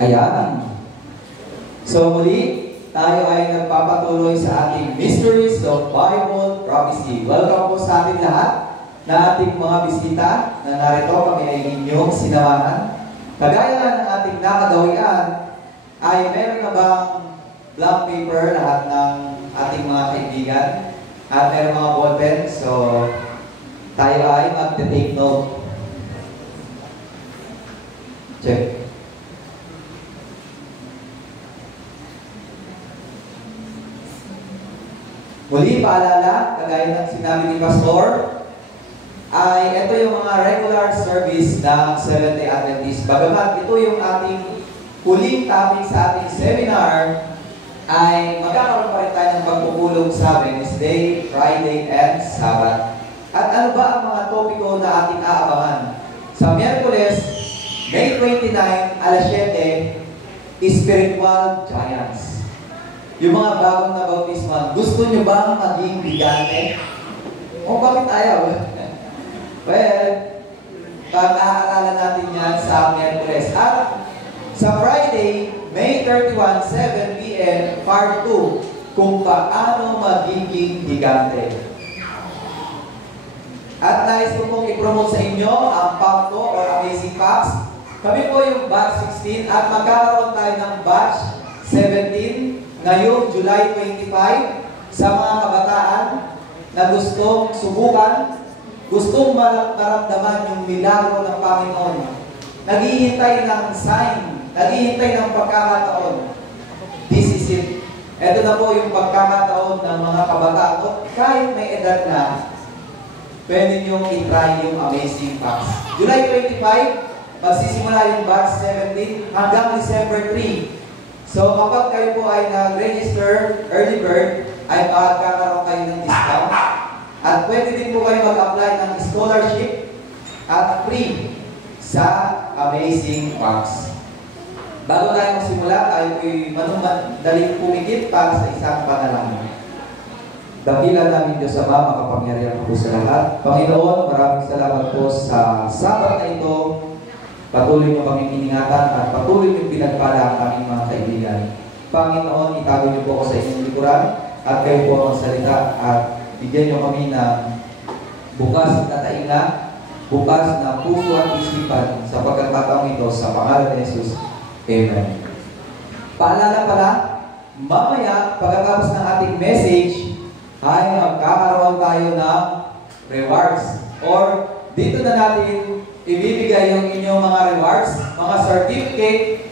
Ayan. So muli, tayo ay nagpapatuloy sa ating Mysteries of Bible Prophecy. Welcome po sa ating lahat na ating mga bisita na narito kami ay inyong sinamahan. Kagaya ng ating nakagawian, ay meron na bang blank paper lahat ng ating mga kaibigan? At meron mga ballpen, so tayo ay mag-take note. Check. Muli, paalala, kagaya ng sinabi ni Pastor, ay ito yung mga regular service ng Seventh-day Adventist. Bagamat ito yung ating huling topic sa ating seminar, ay magkakaroon pa rin tayo ng pagpupulong sa Wednesday, Friday, and Sabbath. At ano ba ang mga topiko na ating aabangan? Sa Miyerkules, May 29, alas 7, Spiritual Giants. Yung mga bagong na bautisman, gusto nyo ba maging bigante? O bakit ayaw? Well, pag-aaralan natin yan sa Miyerkules. At sa Friday, May 31, 7 p.m., Part 2, kung paano magiging bigante. At nais ko pong i-promote sa inyo ang PAP ko or Amazing Facts. Kami po yung batch 16 at magkakaroon tayo ng batch 17 ngayong July 25 sa mga kabataan na gustong subukan, gustong maramdaman yung milagro ng Panginoon. Naghihintay ng sign, naghihintay ng pagkakataon. This is it. Ito na po yung pagkakataon ng mga kabataan. Kahit may edad na, pwede nyo i-try yung Amazing Facts. July 25, magsisimula yung batch 17 hanggang December 3. So, kapag kayo po ay nag-register early bird, ay magkakaroon kayo ng discount. At pwede din po kayo mag-apply ng scholarship at free sa Amazing Facts. Bago tayo magsimula, tayo po'y daling pumikit para sa isang panalangin. Dakilan namin Diyos Ama, makapangyarihan po sa lahat. Panginoon, maraming salamat po sa Sabat na ito. Patuloy mo kami iningatan at patuloy mo pinagpala ang aming mga kaibigan. Panginoon, itago niyo po ako sa inyong likuran at kayo po ang salita at bigyan niyo kami ng bukas na tainga, bukas na puso at isipan sa pagkakataong ito sa pangalan ni Jesus. Amen. Paalala pala, mamaya pagkatapos ng ating message ay magkakaroon tayo ng rewards or dito na natin ibibigay yung inyong mga rewards, mga certificate,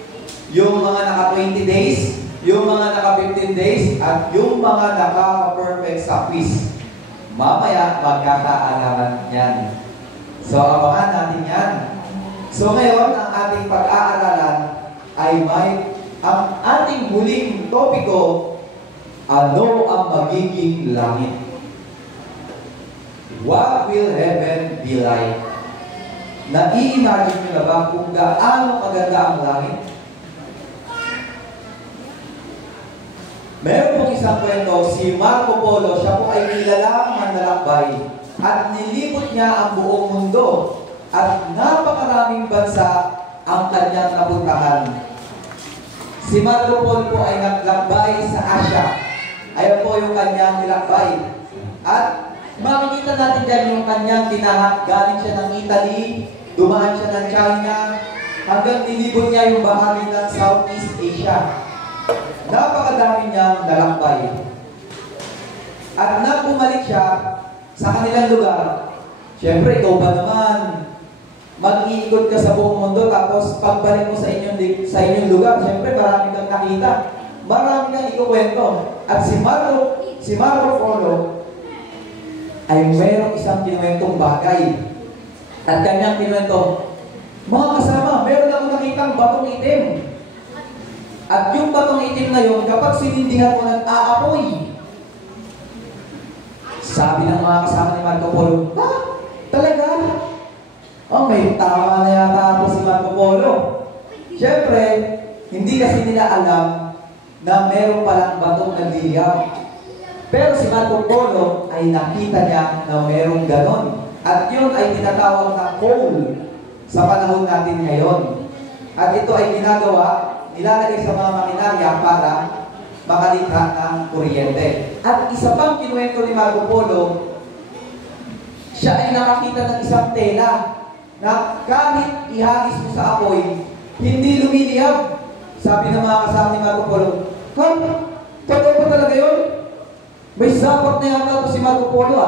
yung mga naka-20 days, yung mga naka-15 days, at yung mga naka-perfect sa quiz. Mamaya, magkakaalaman yan. So, abangan natin yan. So, ngayon, ang ating pag-aaralan ay ang ating huling topiko, ano ang magiging langit? What will heaven be like? Nai-imagine nyo na ba kung gaano kaganda ang langit? Meron pong isang kwento, si Marco Polo, siya po ay nilalang manlalakbay at nilipot niya ang buong mundo at napakaraming bansa ang kanyang napuntahan. Si Marco Polo po ay naglakbay sa Asia. Ayan po yung kanyang nilakbay. At makikita natin dyan yung kanyang tinahak. Galing siya ng Italy, dumaan siya ng China, hanggang nilibot niya yung bahagi ng Southeast Asia. Napakadami niyang nalakbay. At nang bumalik siya sa kanilang lugar, siyempre, ikaw ba naman, mag-iikot ka sa buong mundo, tapos pagbalik mo sa inyong lugar, siyempre, marami kang nakita. Marami kang ikukwento. At si Marco Polo ay mayroong isang kinuwentong bagay. At kanyang kinuwento, mga kasama, meron ako nakitang batong itim. At yung batong itim na yun, kapag sinindihan mo nag-aapoy. Sabi ng mga kasama ni Marco Polo, ha? Talaga? Oh, may tama na yata ako si Marco Polo. Siyempre, hindi kasi nila alam na meron palang batong nagliliyab. Pero si Marco Polo ay nakita niya na merong ganon. At yun ay tinatawag na coal sa panahon natin ngayon. At ito ay ginagawa ilalagay sa mga makinarya para makalikha ng kuryente. At isa pang kinuwento ni Marco Polo, siya ay nakakita ng isang tela na kahit ihagis mo sa apoy, hindi lumiliyab. Sabi ng mga kasama ni Marco Polo, "Ha? Totoo ba talaga yun? May sapat na yata ito si Marco Polo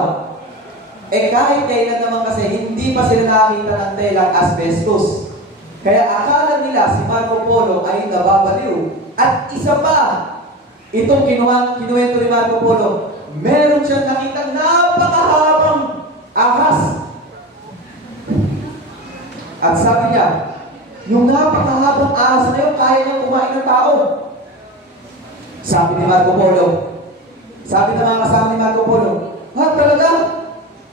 kahit kailan naman kasi hindi pa sila nakakita ng telang asbestos. Kaya akala nila si Marco Polo ay nababaliw. At isa pa, itong kinuwento ni Marco Polo, meron siyang nakita napakahabang ahas. At sabi niya, yung napakahabang ahas na yun, kaya niyang kumain ng tao. Sabi ni Marco Polo, sabi ng mga kasama ni Marco Polo, "Ha, talaga?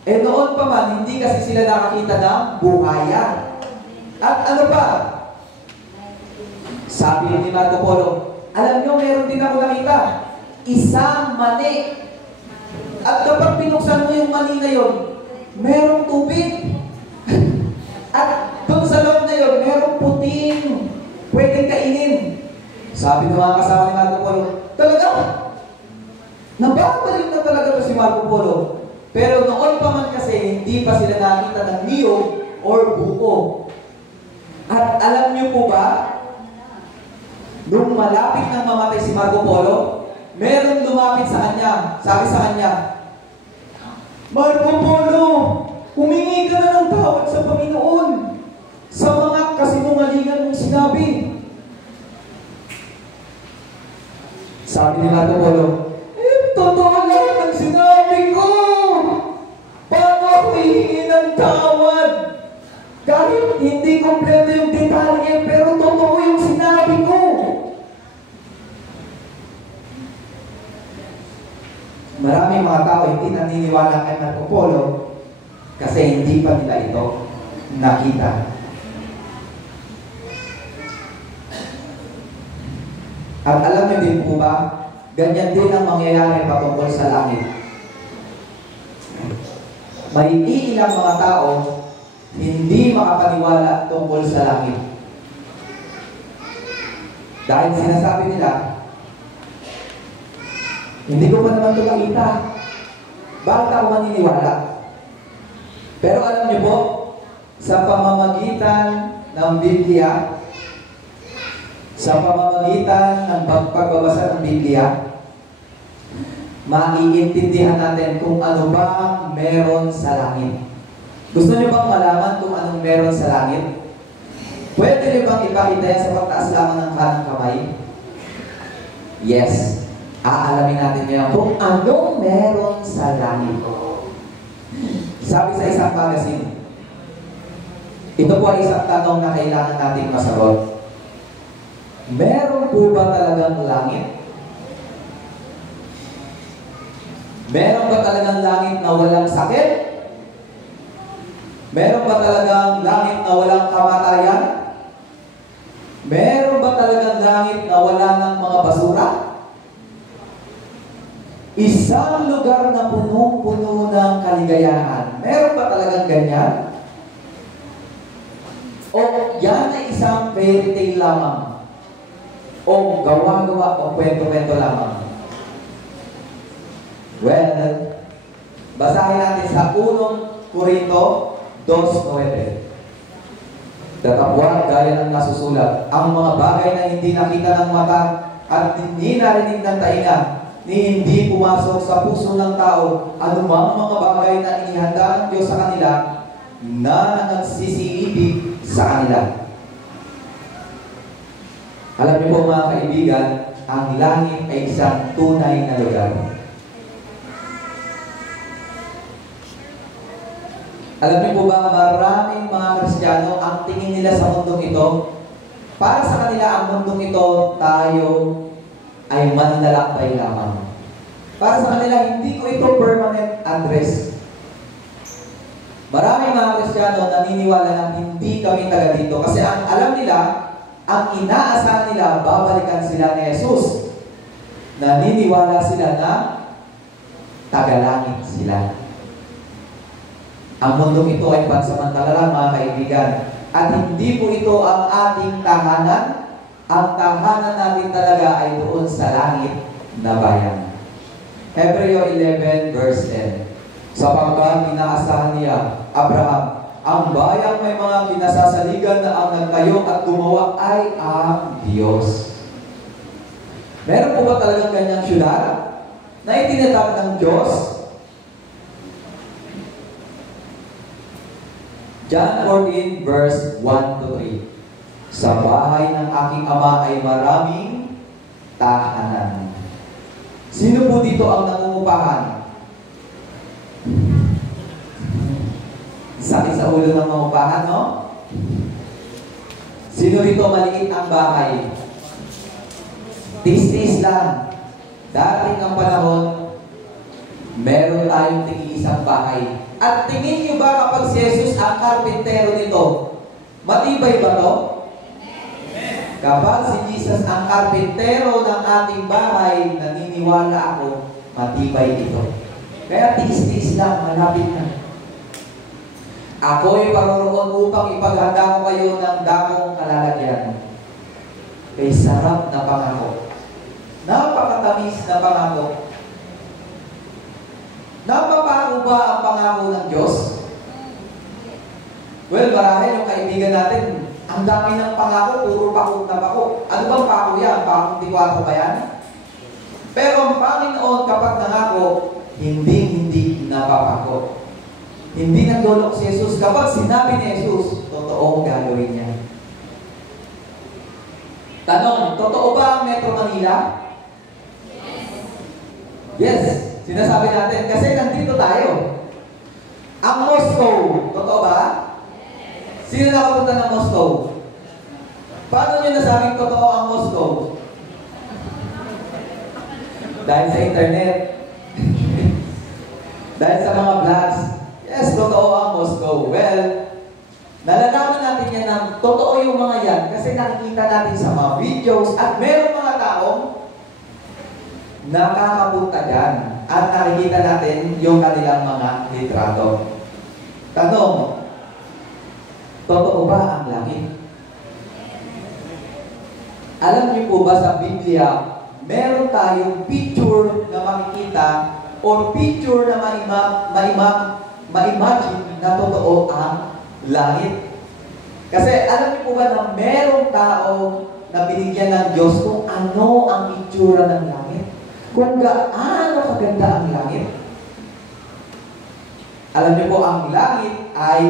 Noon pa man, hindi kasi sila nakakita ng buhaya." At ano pa? Sabi ni Marco Polo, "Alam niyo, meron din ako nakita. Isang mani. At kapag pinuksan mo yung mani na yun, merong tubig. At doon sa loob na yun, merong puting pwedeng kainin." Sabi ng mga kasama ni Marco Polo, "Talaga? Nababalik na talaga to si Marco Polo." Pero noon pa man kasi, hindi pa sila nakita ng niyog or buko. At alam niyo po ba, nung malapit nang mamatay si Marco Polo, meron lumapit sa kanya. Sabi sa kanya, "Marco Polo, humingi ka na ng tawad sa Panginoon sa mga kasinungalingan mong sinabi." Sabi ni Marco Polo, "Totoo lang ang sinabi ko. Paano ako hihingi ng tawad? Kahit hindi kompleto yung detalye, pero totoo yung sinabi ko." Maraming mga tao hindi naniniwala kay Marco Polo kasi hindi pa nila ito nakita. At alam niyo din po ba, ganyan din ang mangyayari patungkol sa langit. May iilang mga tao hindi makapaniwala tungkol sa langit. Dahil sinasabi nila, "Hindi ko pa naman ito nakita. Bakit ako maniniwala?" Pero alam niyo po, sa pamamagitan ng Biblia, sa pamamagitan ng pagbabasa ng Biblia, maiintindihan natin kung ano ba meron sa langit. Gusto niyo bang malaman kung anong meron sa langit? Pwede niyo bang ipakita yan sa pagtaas lamang ng kanang kamay? Yes. Aalamin natin ngayon kung anong meron sa langit. Sabi sa isang magazine, ito po ay isang tanong na kailangan natin masagot. Meron po ba talagang langit? Meron ba talagang langit na walang sakit? Meron ba talagang langit na walang kamatayan? Meron ba talagang langit na wala ng mga basura? Isang lugar na punong-puno ng kaligayahan. Meron ba talagang ganyan? O yan ay isang fairy tale lamang? O gawa-gawa o kwento-kwento lamang? Well, basahin natin sa 1 Corinto 2:9. Datapwat gaya ng nasusulat, ang mga bagay na hindi nakita ng mata at hindi narinig ng tainga, ni hindi pumasok sa puso ng tao, anumang mga bagay na inihanda ng Diyos sa kanila na nagsisiibig sa kanila. Alam niyo po mga kaibigan, ang langit ay isang tunay na lugar. Alam niyo po ba, maraming mga Kristiyano, ang tingin nila sa mundong ito, para sa kanila ang mundong ito, tayo ay manlalakbay lamang. Para sa kanila, hindi ko ito permanent address. Maraming mga Kristiyano naniniwala na hindi kami taga dito kasi ang alam nila, ang inaasahan nila, babalikan sila ni Jesus. Naniniwala sila na tagalangit sila. Ang mundong ito ay pansamantala lang mga kaibigan. At hindi po ito ang ating tahanan, ang tahanan natin talaga ay doon sa langit na bayan. Hebreo 11 verse 10. Sapagkat inaasahan niya, Abraham, ang bayang may mga kinasasaligan na ang nagtayo at gumawa ay ang Diyos. Meron po ba talagang kanyang syudad na itinatag ng Diyos? John 14 verse 1 to 3. Sa bahay ng aking ama ay maraming tahanan. Sino po dito ang nangungupahan? Sakit sa ulo ng mangupahan, no? Sino dito maliit ang bahay? Tis-tis lang. Dating ang panahon, meron tayong tig-iisang bahay. At tingin niyo ba kapag si Jesus ang karpintero nito, matibay ba to? Kapag si Jesus ang karpintero ng ating bahay, naniniwala ako, matibay ito. Kaya tis-tis lang, malapit na. Ako'y paroroon upang ipaghanda ko kayo ng dakong kalalagyan. Kay sarap na pangako. Napakatamis na pangako. Napapako ba ang pangako ng Diyos? Well, marahil yung kaibigan natin, ang dami ng pangako, puro pako na pako. Ano bang pako yan? Pakong tikwatro ba yan? Pero ang Panginoon kapag nangako, hindi napapako. Hindi nagdulok si Jesus. Kapag sinabi ni Jesus, totoo gagawin niya. Tanong, totoo ba ang Metro Manila? Yes. Sinasabi natin. Kasi nandito tayo. Ang Moscow, totoo ba? Sino nakapunta ng Moscow? Paano nyo nasabing totoo ang Moscow? Dahil sa internet. Dahil sa mga vlogs. Yes, totoo ang Moscow. Well, nalalaman natin yan na totoo yung mga yan kasi nakikita natin sa mga videos at meron mga taong nakakapunta dyan at nakikita natin yung kanilang mga litrato. Tanong, totoo ba ang langit? Alam niyo po ba sa Biblia, meron tayong picture na makikita or picture na ma-imagine na totoo ang langit. Kasi alam niyo po ba na merong tao na binigyan ng Diyos kung ano ang itsura ng langit? Kung gaano kaganda ang langit? Alam niyo po, ang langit ay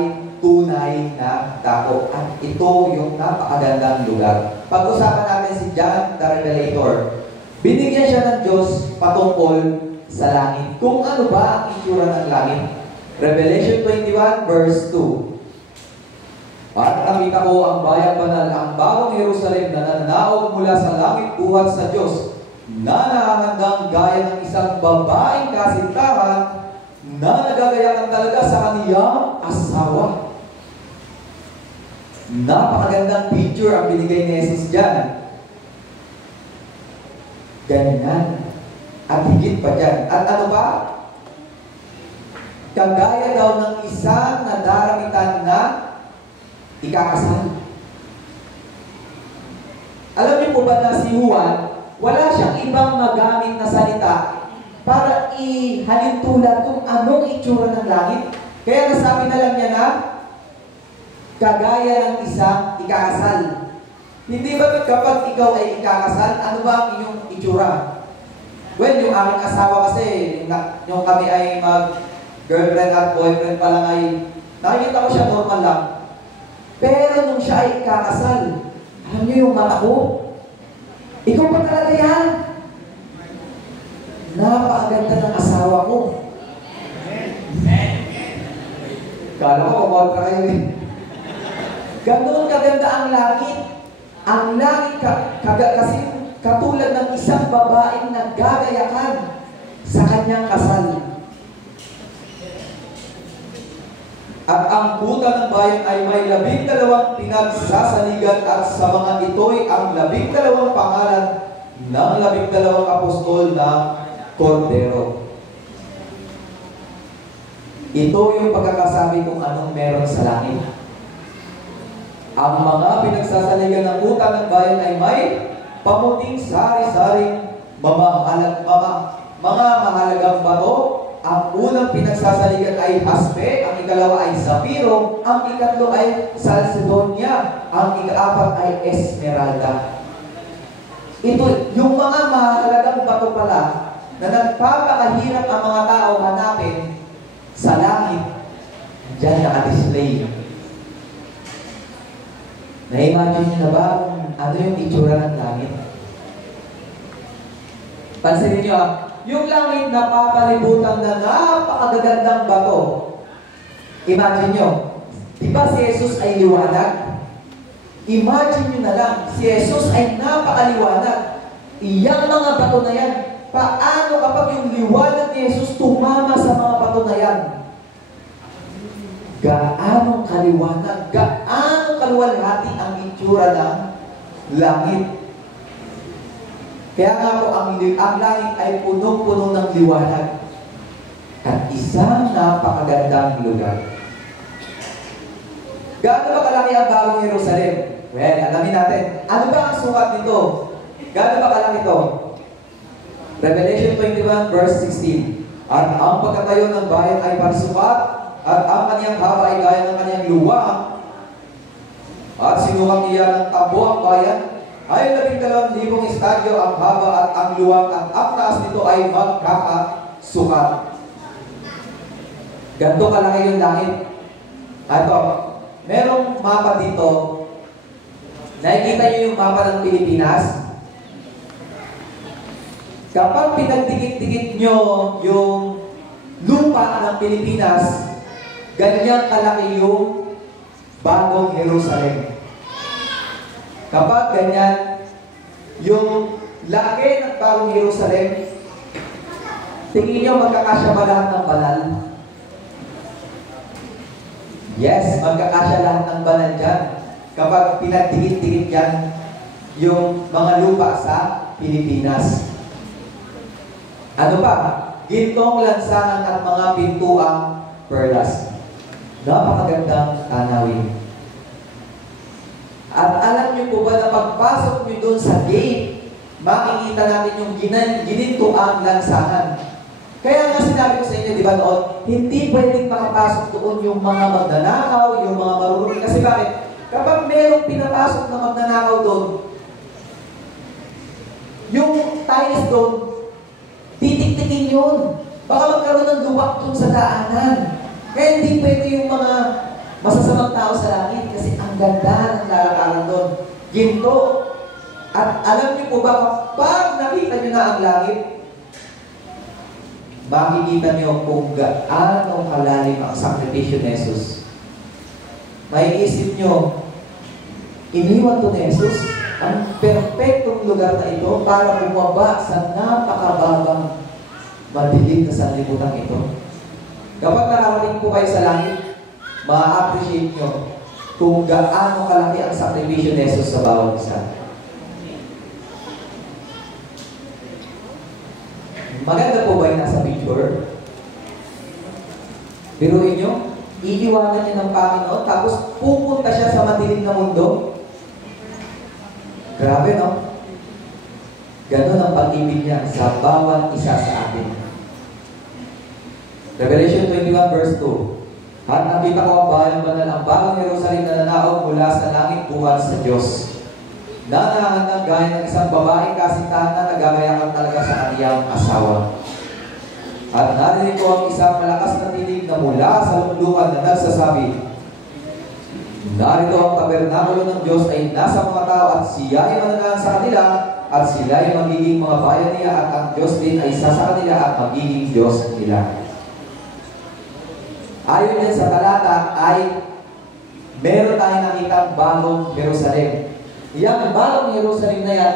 tunay na dako. At ito yung napakagandang lugar. Pag-usapan natin si John the Revelator. Binigyan siya ng Diyos patungkol sa langit. Kung ano ba ang itsura ng langit? Revelation 21 verse 2. At nakita ko ang bayang banal, ang bagong Jerusalem na nananaog mula sa langit buhat sa Diyos, na nakahandang gaya ng isang babaeng kasintahan na nagagayakan talaga sa kaniyang asawa. Napakagandang picture ang binigay ni Jesus dyan. Ganyan. At higit pa dyan. At ano ba? Kagaya daw ng isang nadaramitan na ikakasal. Alam niyo po ba na si Juan, wala siyang ibang magamit na salita para ihalin tulad kung anong itsura ng langit. Kaya nasabi na lang niya na, kagaya ng isang ikakasal. Hindi ba kapag ikaw ay ikakasal, ano ba ang inyong itsura? Well, yung aming asawa kasi, yung kami ay mag-girlfriend at boyfriend pa lang ay, nakikita ko siya normal lang. Pero nung siya ay ikakasal, alam niyo yung mata ko? Ikaw pa talaga yan. Napakaganda ng asawa ko. Kala ko, kumontra kayo eh. Ganoon kaganda ang langit. Ang langit kasi katulad ng isang babaeng naggagayakan sa kanyang kasal. At ang buta ng bayan ay may 12 pinagsasaligan at sa mga ito'y ang 12 pangalan ng 12 apostol ng Kordero. Ito yung pagkakasabi kung anong meron sa langit. Ang mga pinagsasaligan ng utang ng bayan ay may pamuting sari-saring mga mahalagang bato. Ang unang pinagsasaligan ay haspe, ang ikalawa ay sapiro, ang ikatlo ay salcedonia, ang ikaapat ay esmeralda. Ito, yung mga mahalagang bato pala na nagpapakahirap ang mga tao hanapin sa langit, diyan naka-display. Na-imagine nyo na ba kung ano yung itsura ng langit? Pansinin nyo yung langit na papalibutan na napakagagandang bato. Imagine nyo, di ba si Jesus ay liwanag? Imagine nyo na lang, si Jesus ay napakaliwanag. Iyang mga bato na yan, paano kapag yung liwanag ni Jesus tumama sa mga bato na yan? Gaano kaliwanag, gaano kaluwalhati ang itsura ng langit. Kaya nga po, ang langit ay punong-puno ng liwanag at isang napakagandang lugar. Gaano ba kalaki ang bagong Jerusalem? Well, alamin natin. Ano ba ang sukat nito? Gaano ba kalaki ito? Revelation 21 verse 16. At ang pagkatayo ng bayan ay parisukat, at ang kaniyang haba ay gaya ng kaniyang luwang, at sinukat niya ng tabo ang bayan, ay 12,000 estadyo ang haba at ang luwang, at ang taas nito ay magkakasukat. Ganito kalaki yung langit. Ito, merong mapa dito. Nakikita niyo yung mapa ng Pilipinas? Kapag pinagdikit-dikit nyo yung lupa ng Pilipinas, ganyan kalaki yung bagong Jerusalem. Kapag ganyan, yung laki ng bagong Jerusalem, tingin nyo magkakasya ba lahat ng banal? Yes, magkakasya lahat ng banal dyan. Kapag pinagdikit-dikit yan, yung mga lupa sa Pilipinas. Ano pa? Gintong lansangan at mga pintuang perlas. Napakagandang tanawin. At alam niyo po ba na pagpasok niyo doon sa gate, makikita natin yung ginintuang lansangan. Kaya nga sinabi ko sa inyo, di ba noon, hindi pwedeng makapasok doon yung mga magnanakaw, yung mga marurumi. Kasi bakit? Kapag merong pinapasok na magnanakaw doon, yung tiles doon, titik-tikin yun. Baka magkaroon ng luwak doon sa daanan. Kaya hindi pwede yung mga masasamang tao sa langit kasi ang ganda ng lalakaran doon. Ginto. At alam niyo po ba, kapag nakita niyo na ang langit, makikita niyo kung gaano kalalim ang sakripisyo ni Jesus. May isip niyo, iniwan to ni Jesus ang perfectong lugar na ito para bumaba sa napakababang madilim na sanlibutan ito. Kapag nakarating po kayo sa langit, ma-appreciate nyo kung gaano kalaki ang sakripisyo ni Jesus sa bawat isa. Maganda po ba yung nasa picture? Biruin nyo, iiwanan niya ng Panginoon, tapos pupunta siya sa madilim na mundo. Grabe, no? Ganon ang pag-ibig niya sa bawat isa sa atin. Revelation 21 verse 2. At nakita ko ang bayan banal, ang bagong Jerusalem na nanaog mula sa langit buhat sa Diyos. Nanahanap gaya ng isang babaeng kasintahan na nagagayakan talaga sa kaniyang asawa. At narinig ko ang isang malakas na tinig na mula sa luklukan na nagsasabi, narito ang tabernakulo ng Diyos ay nasa mga tao at siya ay mananahan sa kanila at sila ay magiging mga bayan niya at ang Diyos din ay isa sa kanila at magiging Diyos nila. Ayon din sa talata ay meron tayong nakitang bagong Jerusalem. Yang bagong Jerusalem na yan,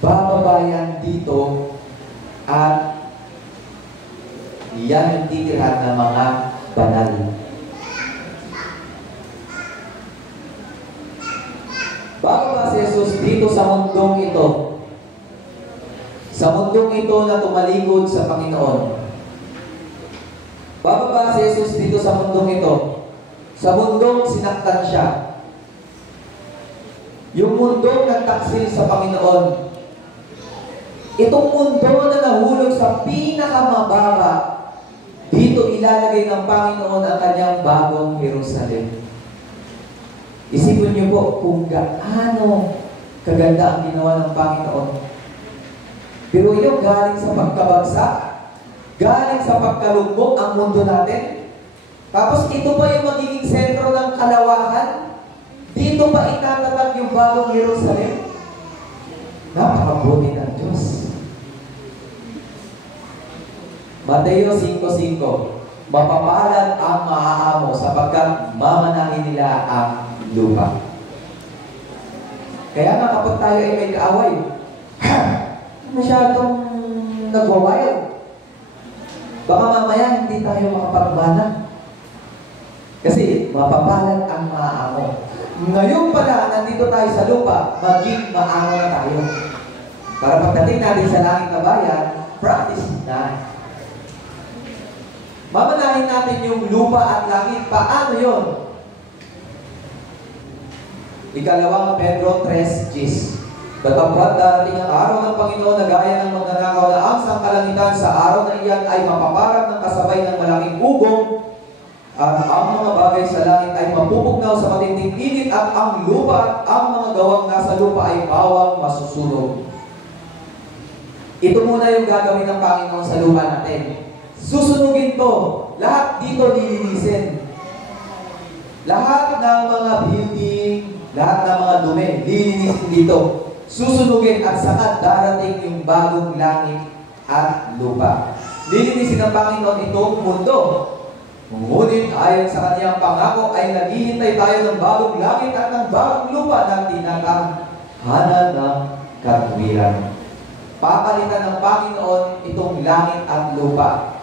bababayan dito at yan yung titirhan ng mga banal. Bababa si Jesus dito sa mundong ito. Sa mundong ito na tumalikod sa Panginoon. Bababa si Jesus dito sa mundong ito. Sa mundong sinaktan siya. Yung mundo nagtaksil sa Panginoon. Itong mundo na nahulog sa pinakamababa, dito ilalagay ng Panginoon ang kanyang bagong Jerusalem. Isipin niyo po kung gaano kaganda ang ginawa ng Panginoon. Pero yung galing sa pagkabagsak, galing sa pagkalugmok ang mundo natin. Tapos ito pa yung magiging sentro ng kalawakan. Dito pa itatatag yung bagong Jerusalem. Napakabuti ng Diyos. Mateo 5:5, mapapalad ang maaamo sapagkat mamanahin nila ang lupa. Kaya nga kapag tayo ay may kaaway, masyadong nagwawayan. Baka mamaya hindi tayo makapagmana. Kasi mapapalad ang maaamo. Ngayon pala, nandito tayo sa lupa, maging maamo na tayo. Para pagdating natin sa langit na bayan, practice na. Mamanahin natin yung lupa at langit. Paano yun? Ikalawang Pedro 3:10. Datapwat darating ang araw ng Panginoon na gaya ng magnanakaw na ang sangkalangitan sa araw na iyan ay mapaparag ng kasabay ng malaking ugong at ang mga bagay sa langit ay mapupugnaw sa matinding init at ang lupa at ang mga gawang nasa lupa ay bawang masusunog. Ito muna yung gagawin ng Panginoon sa lupa natin. Susunugin to. Lahat dito lilinisin. Lahat ng mga building, lahat ng mga dumi, lilinisin dito. Susunugin at saka darating yung bagong langit at lupa. Lilinisin ng Panginoon itong mundo. Ngunit ayon sa kaniyang pangako ay naghihintay tayo ng bagong langit at ng bagong lupa na tinatanghanan ng katwiran. Papalitan ng Panginoon itong langit at lupa.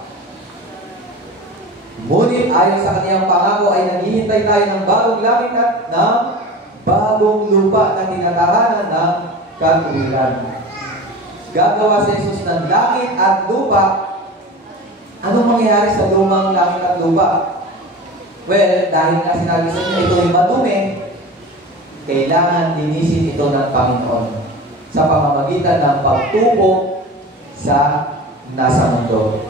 Ngunit ayon sa kaniyang pangako ay naghihintay tayo ng bagong langit at ng bagong lupa na tinatanghanan ng katwiran. Gagawa si Jesus ng langit at lupa. Anong mangyayari sa lumang langit at lupa? Well, dahil nga sinabi sa inyo, ito yung madumi, kailangan linisin ito ng Panginoon sa pamamagitan ng pagtubo sa nasa mundo.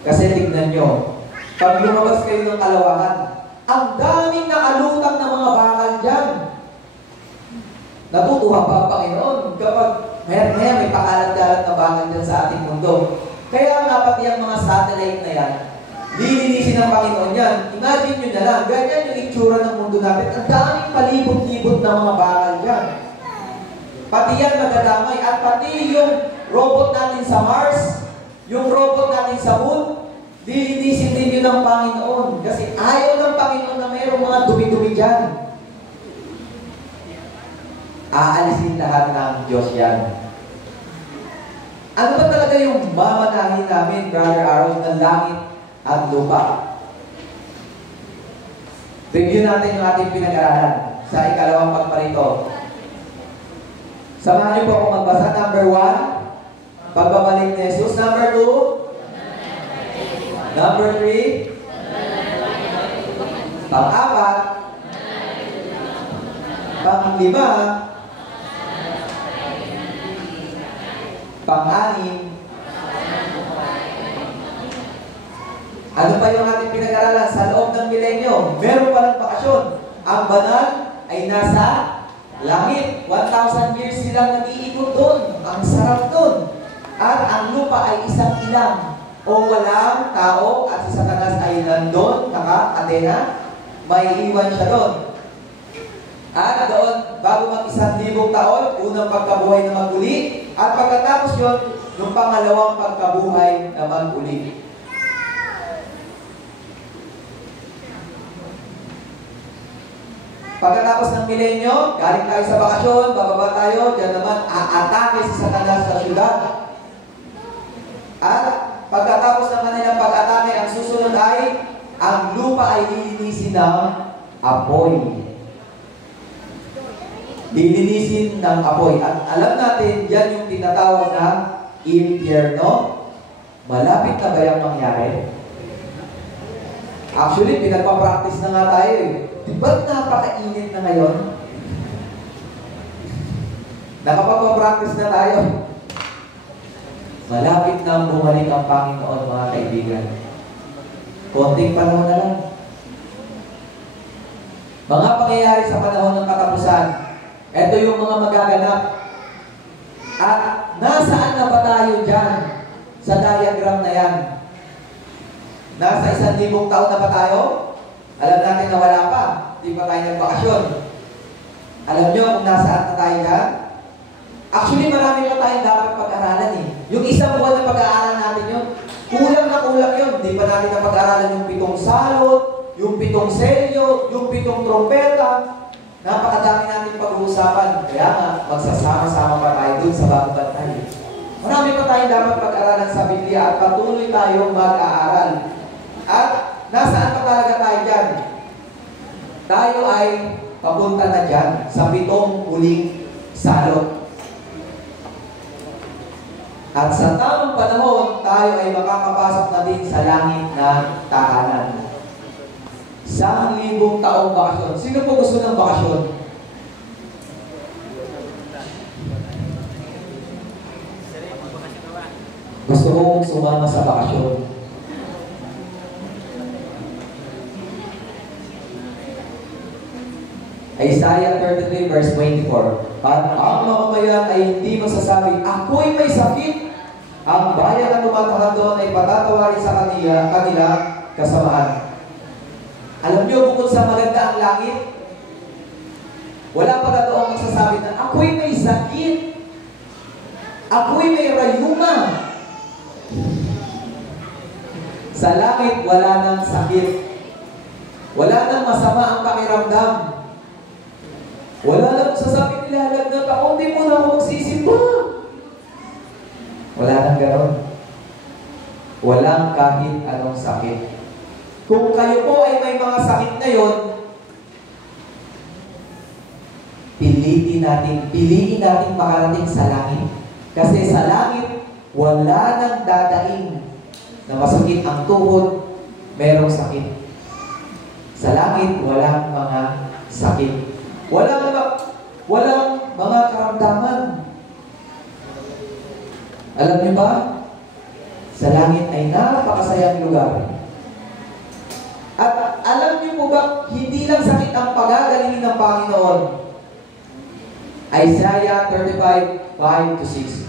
Kasi tignan nyo, pag lumabas kayo ng kalawakan, ang daming nakalutang na mga bakal dyan. Natutuwa pa ang Panginoon kapag may pakalat-kalat na bakal dyan sa ating mundo. Kaya nga pati ang mga satellite na yan, lilinisin ng Panginoon yan. Imagine nyo na lang, ganyan yung itsura ng mundo natin. Ang daming palibot-libot na mga bakal dyan. Pati yan magdadamay. At pati yung robot natin sa Mars, yung robot natin sa Moon, lilinisin din yun ng Panginoon. Kasi ayaw ng Panginoon na mayroong mga dumi-dumi dyan. Aalisin lahat ng Diyos yan. Ano ba talaga yung mamanahin namin, Brother Aaron, ng langit at lupa? Review natin yung ating pinag-aralan sa ikalawang pagparito. Samahan niyo po akong magbasa. Number 1, pagbabalik ni Jesus. Number 2, number 3, pang-4, pang-5, pang-6. Ano pa yung ating pinag-aralan? Sa loob ng milenyo, meron pa ng bakasyon. Ang banal ay nasa langit. 1,000 years silang nag-iikot doon. Ang sarap doon. At ang lupa ay isang ilang o walang tao at si Satanas ay nandun, naka-Atena, may iwan siya doon. At doon, bago mag-1,000 taon, unang pagkabuhay na mag-uli, at pagkatapos yun, yung pangalawang pagkabuhay na mag-uli. Pagkatapos ng milenyo, galing tayo sa bakasyon, bababa tayo, diyan naman aatake si Satanas sa syudad. At pagkatapos ng kanilang pag-atake, ang susunod ay, ang lupa ay lilinisin ng apoy. Lilinisin ng apoy. At alam natin, yan yung tinatawag na impyerno. Malapit na ba yung mangyari? Actually, pinagpa-practice na nga tayo eh. Di ba napakainit na ngayon? Nakapag-practice na tayo. Malapit na bumalik ang Panginoon, mga kaibigan. Konting panahon na lang. Mga pangyayari sa panahon ng katapusan, ito yung mga magaganap. At nasaan na ba tayo dyan sa diagram na yan? Nasa 1,000 taon na ba tayo? Alam natin na wala pa. Hindi pa tayo nagbakasyon. Alam nyo kung nasaan na tayo dyan? Actually, marami pa tayong dapat pag-aralan eh. Yung isang buwan na pag-aaral natin yun, kulang na kulang yun. Hindi pa natin na pag-aralan yung 7 salot, yung 7 selyo, yung 7 trompeta. Napakadami natin pag-uusapan. Kaya nga, magsasama-sama pa tayo dun sa bagong bantay. Marami pa tayong dapat pag-aralan sa Biblia at patuloy tayong mag-aaral. At nasaan pa talaga tayo dyan? Tayo ay papunta na dyan sa 7 huling salot. At sa tamang panahon, tayo ay makakapasok na din sa langit na tahanan. 1,000 taong bakasyon. Sino po gusto ng bakasyon? Gusto kong sumama sa bakasyon. Isaiah 33 verse 24. At ang mamamayan ay hindi masasabi, ako'y may sakit. Ang bayan na tumatahad doon ay patatawarin sa kanila kasamaan. Alam niyo, bukod sa maganda ang langit, wala pa na doon magsasabi na, ako'y may sakit. Ako'y may rayuma. Sa langit, wala nang sakit. Wala nang masama ang pakiramdam. Wala nang sasabi nila, lagnat ako, hindi mo na ako magsisimba. Wala nang gano'n. Walang kahit anong sakit. Kung kayo po ay may mga sakit na yon, piliin natin makarating sa langit. Kasi sa langit, wala nang dadaing na masakit ang tuhod, merong sakit. Sa langit, walang mga sakit. Walang mga karamdaman. Alam niyo ba? Sa langit ay napakasayang lugar. At alam niyo po ba, hindi lang sakit ang pagagalingin ng Panginoon. Isaiah 35, 5-6.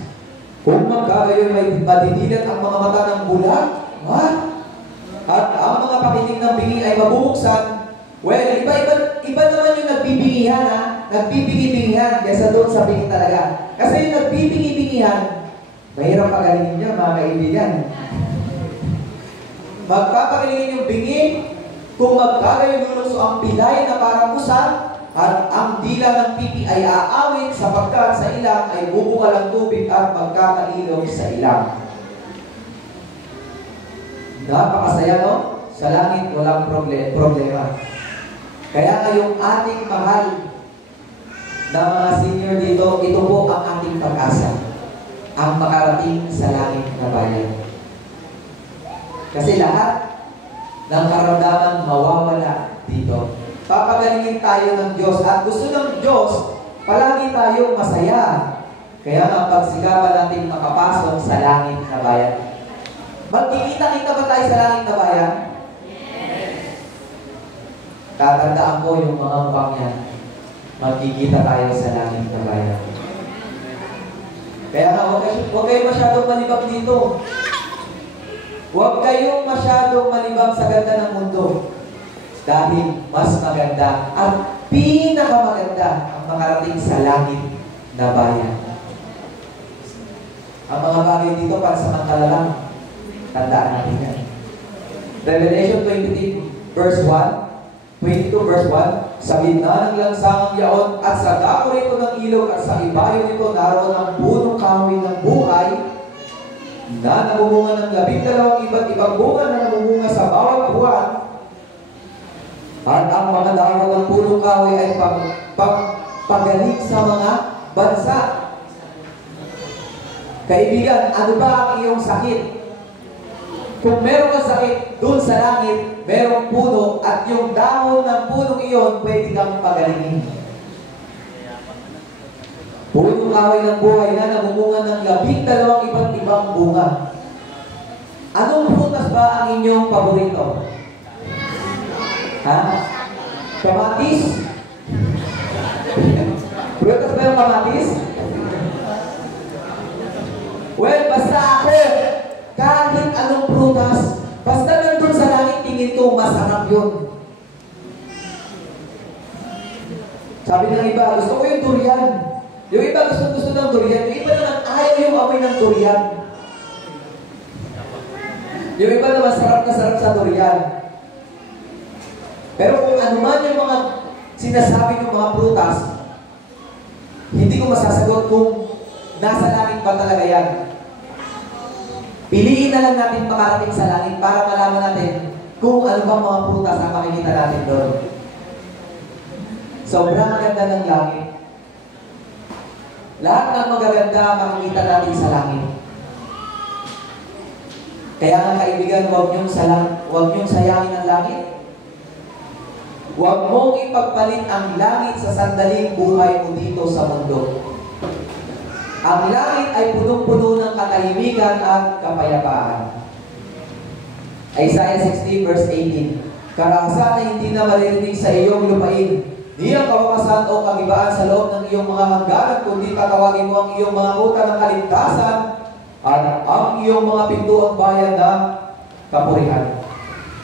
Kung magkagayon may madidilat ang mga mata ng bulag, at ang mga pakinig ng bingi ay mabubuksan. Well, iba naman yung nagbibingihan, ha? Nagbibingi-bingihan kaysa doon sa bingi talaga. Kasi yung nagbibingi-bingihan, mahirap pagalingin niya, mga kaibigan. Magpapagalingin yung bingi, kung magkagayon lulungso ang pilay na parang usan, at ang dila ng pipi ay aawit sapagkat sa ilang ay bubungal ang tubig at magkakailog sa ilang. Napakasaya, no? Sa langit, walang problema. Kaya ngayong ating mahal na mga senior dito, ito po ang ating pag-asa. Ang makarating sa langit na bayan. Kasi lahat ng karamdaman mawawala dito. Papagalingin tayo ng Diyos. At gusto ng Diyos, palagi tayong masaya. Kaya nga pagsikapan natin makapasok sa langit na bayan. Magkikita-kita ba tayo sa langit na bayan? Tatandaan ko yung mga mukhang yan. Magkikita tayo sa langit na bayan. Kaya nga, huwag kayong masyadong malibang dito. Huwag kayong masyadong malibang sa ganda ng mundo. Dahil mas maganda at pinakamaganda ang makarating sa langit na bayan. Ang mga bagay dito para sa mantalala, tandaan natin yan. Revelation 22 verse 1, sa gitna ng lansangang yaon at sa dako rito ng ilog at sa ibayo nito naroon ang punong kahoy ng buhay na namumunga ng 12 iba't ibang bunga na namumunga sa bawat buwan. At ang mga dahon ng punong kahoy ay pagaling sa mga bansa. Kaibigan, ano ba ang iyong sakit? Kung meron kang sakit, doon sa langit, merong puno, at yung dahon ng punong iyon, pwede kang pagalingin. Punong kahoy ng buhay na namumunga ng 12 iba't ibang bunga. Anong prutas ba ang inyong paborito? Ha? Kamatis? Prutas ba yung kamatis? Well, basta ako, kahit anong prutas, basta nandun sa langit, tingin ko, masarap yun. Sabi ng iba, gusto ko yung durian. Yung iba gusto ng durian. Yung iba naman ayaw yung amoy ng durian. Yung iba naman sarap na sarap sa durian. Pero kung ano man yung mga sinasabi ng mga prutas, hindi ko masasagot kung nasa langit ba talaga yan. Piliin na lang natin makarating sa langit para malaman natin kung ano bang mga prutas ang makikita natin doon. Sobrang ganda ng langit. Lahat ng magaganda makikita natin sa langit. Kaya nga kaibigan, huwag niyong sayangin ang langit. Huwag mong ipagpalit ang langit sa sandaling buhay mo dito sa mundo. Ang langit ay punong-puno ng katahimikan at kapayapaan. Isaiah 60 verse 18. Karahasan na hindi na maririnig sa iyong lupain, di ang kawakasan o kagibaan sa loob ng iyong mga hangganan, kundi tatawagin mo ang iyong mga ruta ng kaligtasan at ang iyong mga pintuang bayan na kapurihan.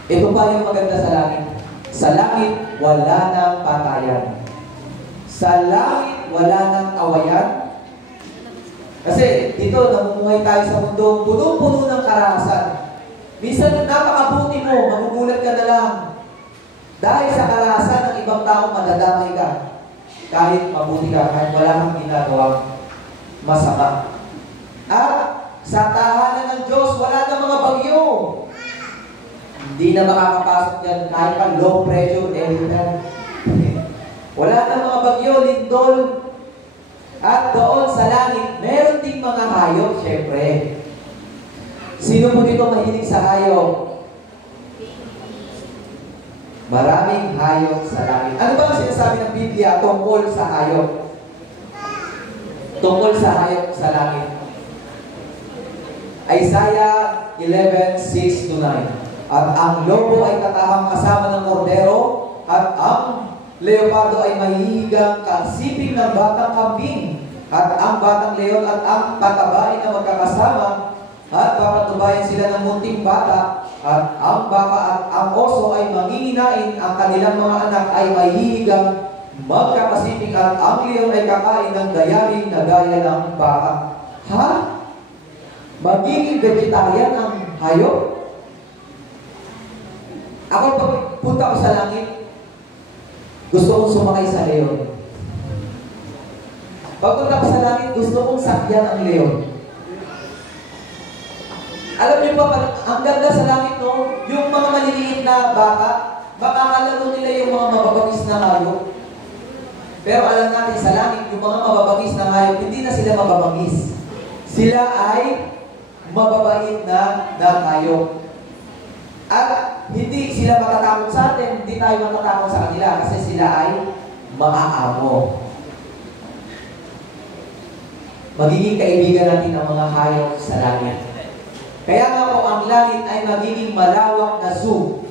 Ito pa yung maganda sa langit. Sa langit, wala nang patayan. Sa langit, wala nang awayan. Kasi dito, namumuhay tayo sa mundo, puno-puno ng karahasan. Minsan, napakabuti mo, magugulat ka na lang. Dahil sa karahasan ng ibang tao, madadamay ka. Kahit mabuti ka, kahit wala kang ginagawang masama. At sa tahanan ng Diyos, wala na mga bagyo. Hindi na makakapasok dyan kahit pa low pressure everytime. Wala na mga bagyo, lindol. At doon sa langit, meron ding mga hayop, syempre. Sino po dito mahilig sa hayop? Maraming hayop sa langit. Ano ba ang sinasabi ng Biblia tungkol sa hayop? Tungkol sa hayop sa langit. Isaiah 11:6-9. At ang lobo ay tatahang kasama ng kordero, at ang leopardo ay mahihigang kasiping ng batang kambing, at ang batang leon at ang tatabain na magkakasama, at papatubayan sila ng munting bata, at ang baka at ang oso ay manginginain, ang kanilang mga anak ay mahihigang magkakasiping, at ang leon ay kakain ng dayaring na gaya ng baka. Ha? Magiging vegetarian ang hayop? Ako pag punta ko sa langit, gusto kong sumakay sa leon. Pagpunta ko sa langit, gusto kong sakyan ang leon. Alam niyo pa, ang ganda sa langit, no? Yung mga maliliit na bata, makakalaro nila yung mga mababagis na hayop. Pero alam natin sa langit, yung mga mababagis na hayop, hindi na sila mababagis. Sila ay mababait na hayop. At hindi sila matatakot sa atin, hindi tayo matatakot sa kanila kasi sila ay maaamo. Magiging kaibigan natin ang mga hayop sa langit. Kaya nga po, ang langit ay magiging malawak na zoo.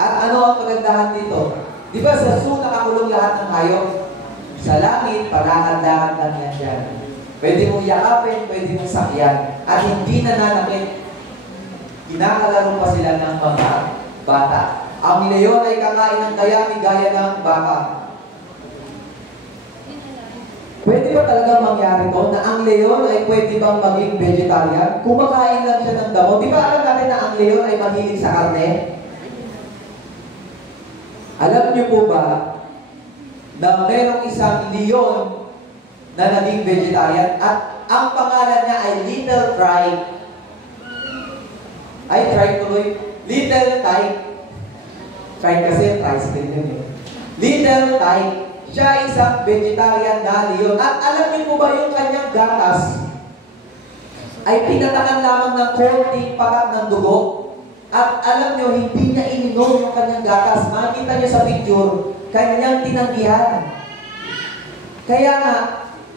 At ano ang kagandahan dito? Di ba sa zoo nakakulong lahat ng hayop? Sa langit, palakad-lakad lang yan dyan. Pwede mong yakapin, pwede mong sakyan. At hindi nananakit. Kinakalaro pa sila ng mga bata. Ang leon ay kakain ng dayami gaya ng baka. Pwede ba talaga mangyari to na ang leon ay pwede bang maging vegetarian? Kumakain lang siya ng damo. Di ba alam natin na ang leon ay mahilig sa karne? Alam niyo po ba na merong isang leon na naging vegetarian at ang pangalan niya ay Little Fry? Ay, try tuloy. Little Tyke. Try kasi, tricycle yun eh. Little Tyke. Siya isang vegetarian na leon. At alam niyo po ba yung kanyang gatas? ay pinatakan lamang ng konting pakat ng dugo. At alam nyo, hindi niya ininom yung kanyang gatas. Makikita nyo sa picture, kanyang tinanggihan. Kaya nga,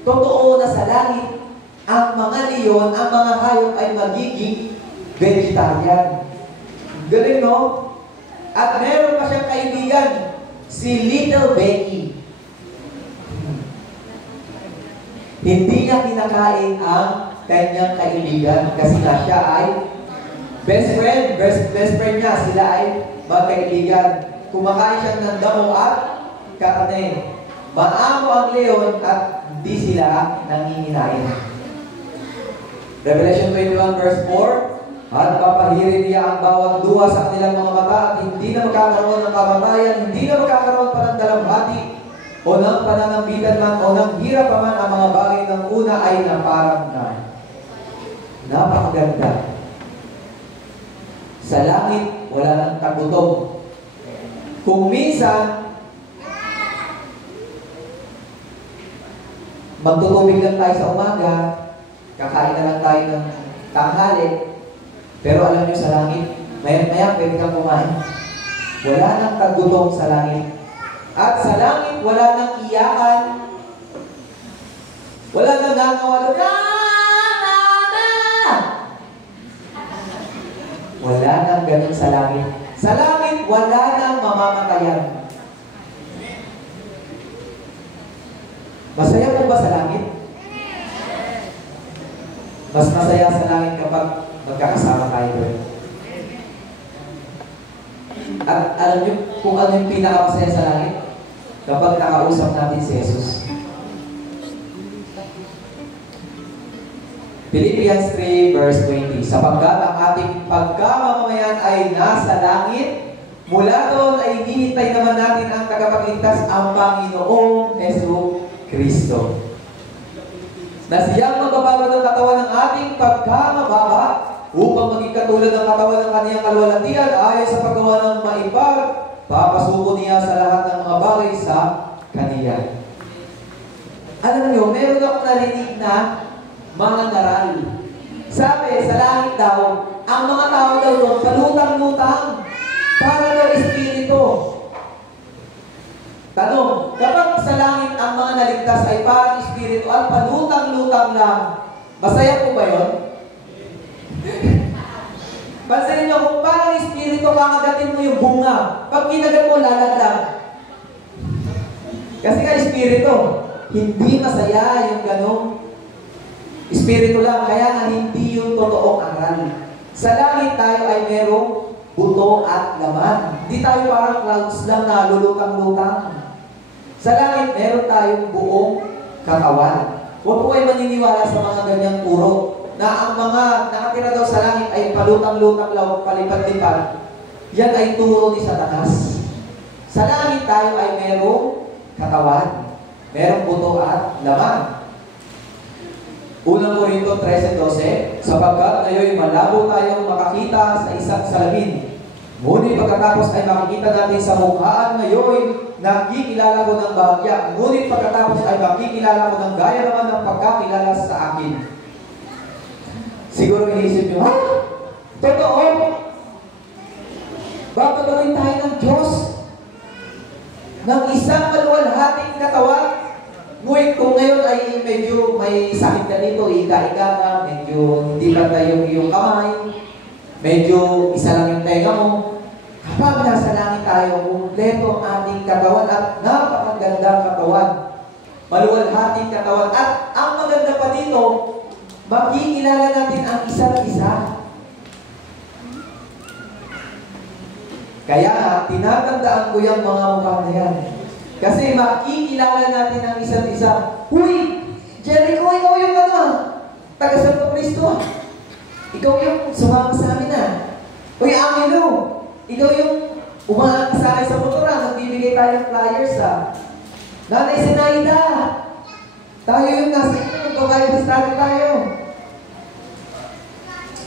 totoo na sa langit, ang mga leon, ang mga hayop ay magiging vegetarian. Galing, no? At meron pa siyang kaibigan, si Little Becky. Hindi niya kinakain ang kanyang kaibigan kasi nga siya ay best friend niya. Sila ay magkaibigan. Kumakain siya ng damo at karne. Maamo ang leon at hindi sila nanginginain. Revelation 21 verse 4, at papahirin niya ang bawat luha sa kanilang mga mata at hindi na magkakaroon ng kamatayan, hindi na magkakaroon pa ng dalamhati o ng pananambitan man o ng hirap pa man. Ang mga bagay ng una ay naparang na. Napakaganda. Sa langit, wala nang tagutom. Kung minsan, magtutubig lang tayo sa umaga, kakain na lang tayo ng tanghali, pero alam niyo sa langit, maya-maya pwede kang kumain. Wala nang tagutom sa langit. At sa langit, wala nang iyakan. Wala nang gagawalo. Wala nang ganun sa langit. Sa langit, wala nang mamamatayan. Masaya po ba sa langit? Mas masaya sa langit kapag magkakasama tayo doon. At alam niyo kung ano yung pinakamasaya sa langit? Kapag nakausap natin si Jesus. Philippians 3 verse 20, sapagkat ang ating pagkamamamayan ay nasa langit, mula doon ay hinihintay naman natin ang tagapagligtas, ang Panginoong Hesus Kristo. Na siyang magbabago ng katawan ng ating pagkamababa upang maging katulad ng katawan ng kaniyang kalwalatian ayon sa paggawa ng maibag, papasuko niya sa lahat ng mga bagay sa kaniya. Alam niyo, meron akong narinig na mga ngaral. Sabi, sa langit daw, ang mga tao daw doon, palutang-lutang, para daw espiritu. Tanong, kapag sa langit ang mga naligtas ay parang espiritu at palutang-lutang lang, masaya po ba yun? Pansinin nyo, kung parang espiritu, kakagatin mo yung bunga. Pag kinagat mo, lalaglag. Kasi nga espiritu, hindi masaya yung ganong espiritu lang, kaya nga hindi yung totoong aral. Sa langit tayo ay merong buto at laman. Hindi tayo parang clouds lang na lulutang-lutang. Sa langit, meron tayong buong katawan. Huwag po kayo maniniwala sa mga ganyang turo na ang mga nakatira daw sa langit ay palutang-lutang lang, palipat-lipat. Yan ay turo ni Satanas. Sa langit tayo ay merong katawan. Merong buto at laman. Unang Korinto 13:12, sapagkat ngayon malabo tayong makakita sa isang salamin. Ngunit pagkatapos ay makikita natin sa mukhaan ngayon, nakikilala ko ng bahagya. Ngunit pagkatapos ay makikilala ko ng gaya naman ng pagkakilala sa akin. Siguro inisip nyo, ha? Totoo? Babagaling tayo ng Diyos ng isang maluwalhating katawan. Ngunit kung ngayon ay medyo may sakit ka dito, ika-ika ka, medyo hindi pantay yung iyong kamay, medyo isa lang yung tenga mo, kapag nasa langit tayo, kumpleto ang ating katawan at napakagandang katawan, maluwalhating katawan, at ang maganda pa dito, makikilala natin ang isa't isa. Kaya tinatandaan ko yung mga mukha na yan. Kasi makikilala natin ang isa't isa. Uy! Jericho, ikaw yung taga Santo Cristo. Ikaw yung sumama sa amin na. Uy, Angelo! Ikaw yung umakasakay sa motor na. Nagbibigay tayo ng flyers ha. Nanay Sinaida! Tayo yung nasa ito. Magkakayabastado tayo.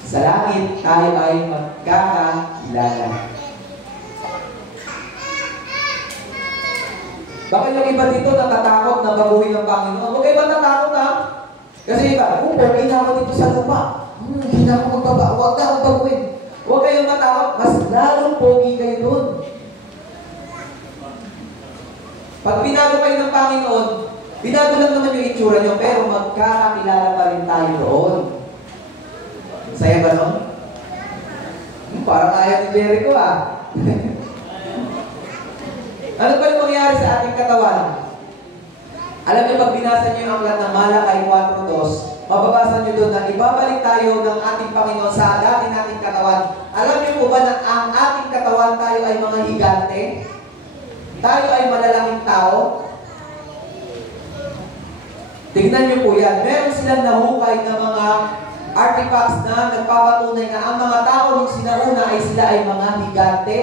Sa langit, tayo ay magkakilala. Baka yung iba dito natatakot na baguhin ng Panginoon. Huwag kayo matatakot ha? Kasi iba, pogi na ako dito sa lupa. Hindi na ako magbaba. Huwag na akong baguhin. Huwag kayong matakot. Mas lalong pogi kayo doon. Pag binago kayo ng Panginoon, binago lang naman yung itsura nyo, pero magkakakilala pa rin tayo doon. Saya ba nun? Parang ayaw ni Jericho Ano ba yung mangyari sa ating katawan? Alam niyo, pag binasa niyo yung aklat ng Malakay 4:2, mababasa niyo doon na ibabalik tayo ng ating Panginoon sa dati nating katawan. Alam niyo po ba na ang ating katawan, tayo ay mga higante? Tayo ay malalaking tao? Tignan niyo po yan. Meron silang nahukay na mga artifacts na nagpapatunay na ang mga tao nung sinauna ay sila ay mga higante,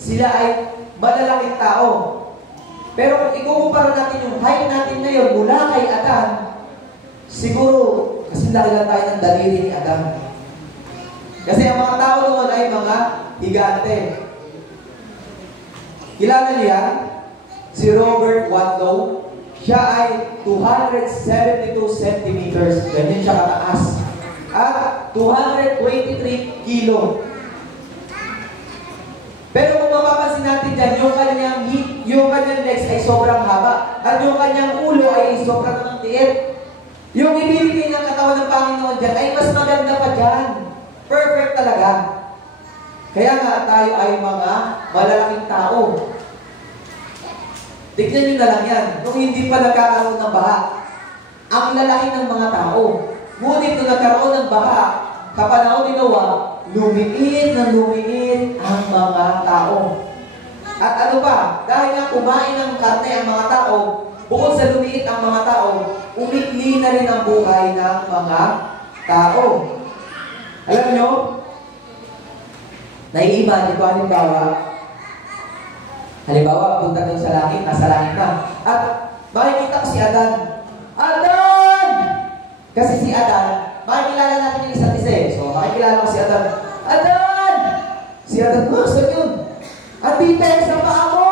sila ay malalaking tao. Pero kung ikukumpara natin yung height natin ngayon mula kay Adan, siguro kasi laki lang tayo ng daliri ni Adan. Kasi ang mga tao noon ay mga higante. Kilala niyo yan? Si Robert Wadlow, siya ay 272 centimeters. Ganyan siya kataas. At 223 kilo. Pero kung mapapansin natin dyan, yung kanyang legs ay sobrang haba. At yung kanyang ulo ay sobrang ng tiit. Yung ibibigay ng katawan ng Panginoon dyan ay mas maganda pa dyan. Perfect talaga. Kaya nga tayo ay mga malalaking tao. Tignan nyo na lang yan. Kung hindi pa nagkakaroon ng baha, ang lalaki ng mga tao. Ngunit nung nagkaroon ng baha, kapanahon ni Noah, lumiit na lumiit ang mga tao. At ano pa, dahil nga kumain ng karne ang mga tao, bukod sa lumiit ang mga tao, umikli na rin ang buhay ng mga tao. Alam nyo, naiimagine ko halimbawa, punta doon sa langit, nasa langit na. At makikita ko si Adan. Adan! Kasi si Adan, makikilala natin yung isa't isa. So, makikilala ko si Adan. Adan! Si Adan, saan yun? Andito sa paa mo!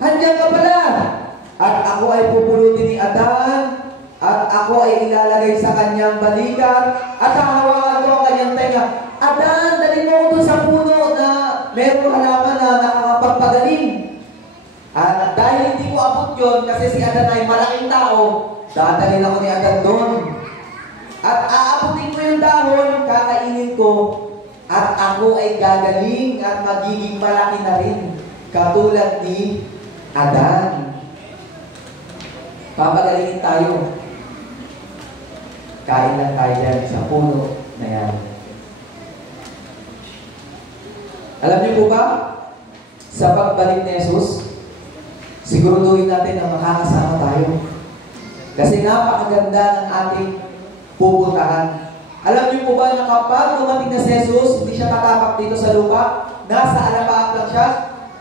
Handyan ka pala! At ako ay pupulutin ni Adan, at ako ay ilalagay sa kanyang balikat, at hahawakan ko ang kanyang tenga. Adan, dali mo ko doon sa puno na meron halaman na nakakapagpagaling. At dahil hindi ko abot yun, kasi si Adan ay malaking tao, dadalhin ako ni Adan doon. At aabutin ko yung dahon, kakainin ko, at ako ay gagaling at magiging malaki na rin, katulad ni Adan. Papagalingin tayo. Kain lang tayo dyan sa puno na yan. Alam niyo po ba, sa pagbalik ni Jesus, siguraduhin natin na makakasama tayo. Kasi napakaganda ng ating pupuntahan. Alam niyo po ba na kapag dumating na si Jesus, hindi siya tatapak dito sa lupa, nasa alapaap lang siya,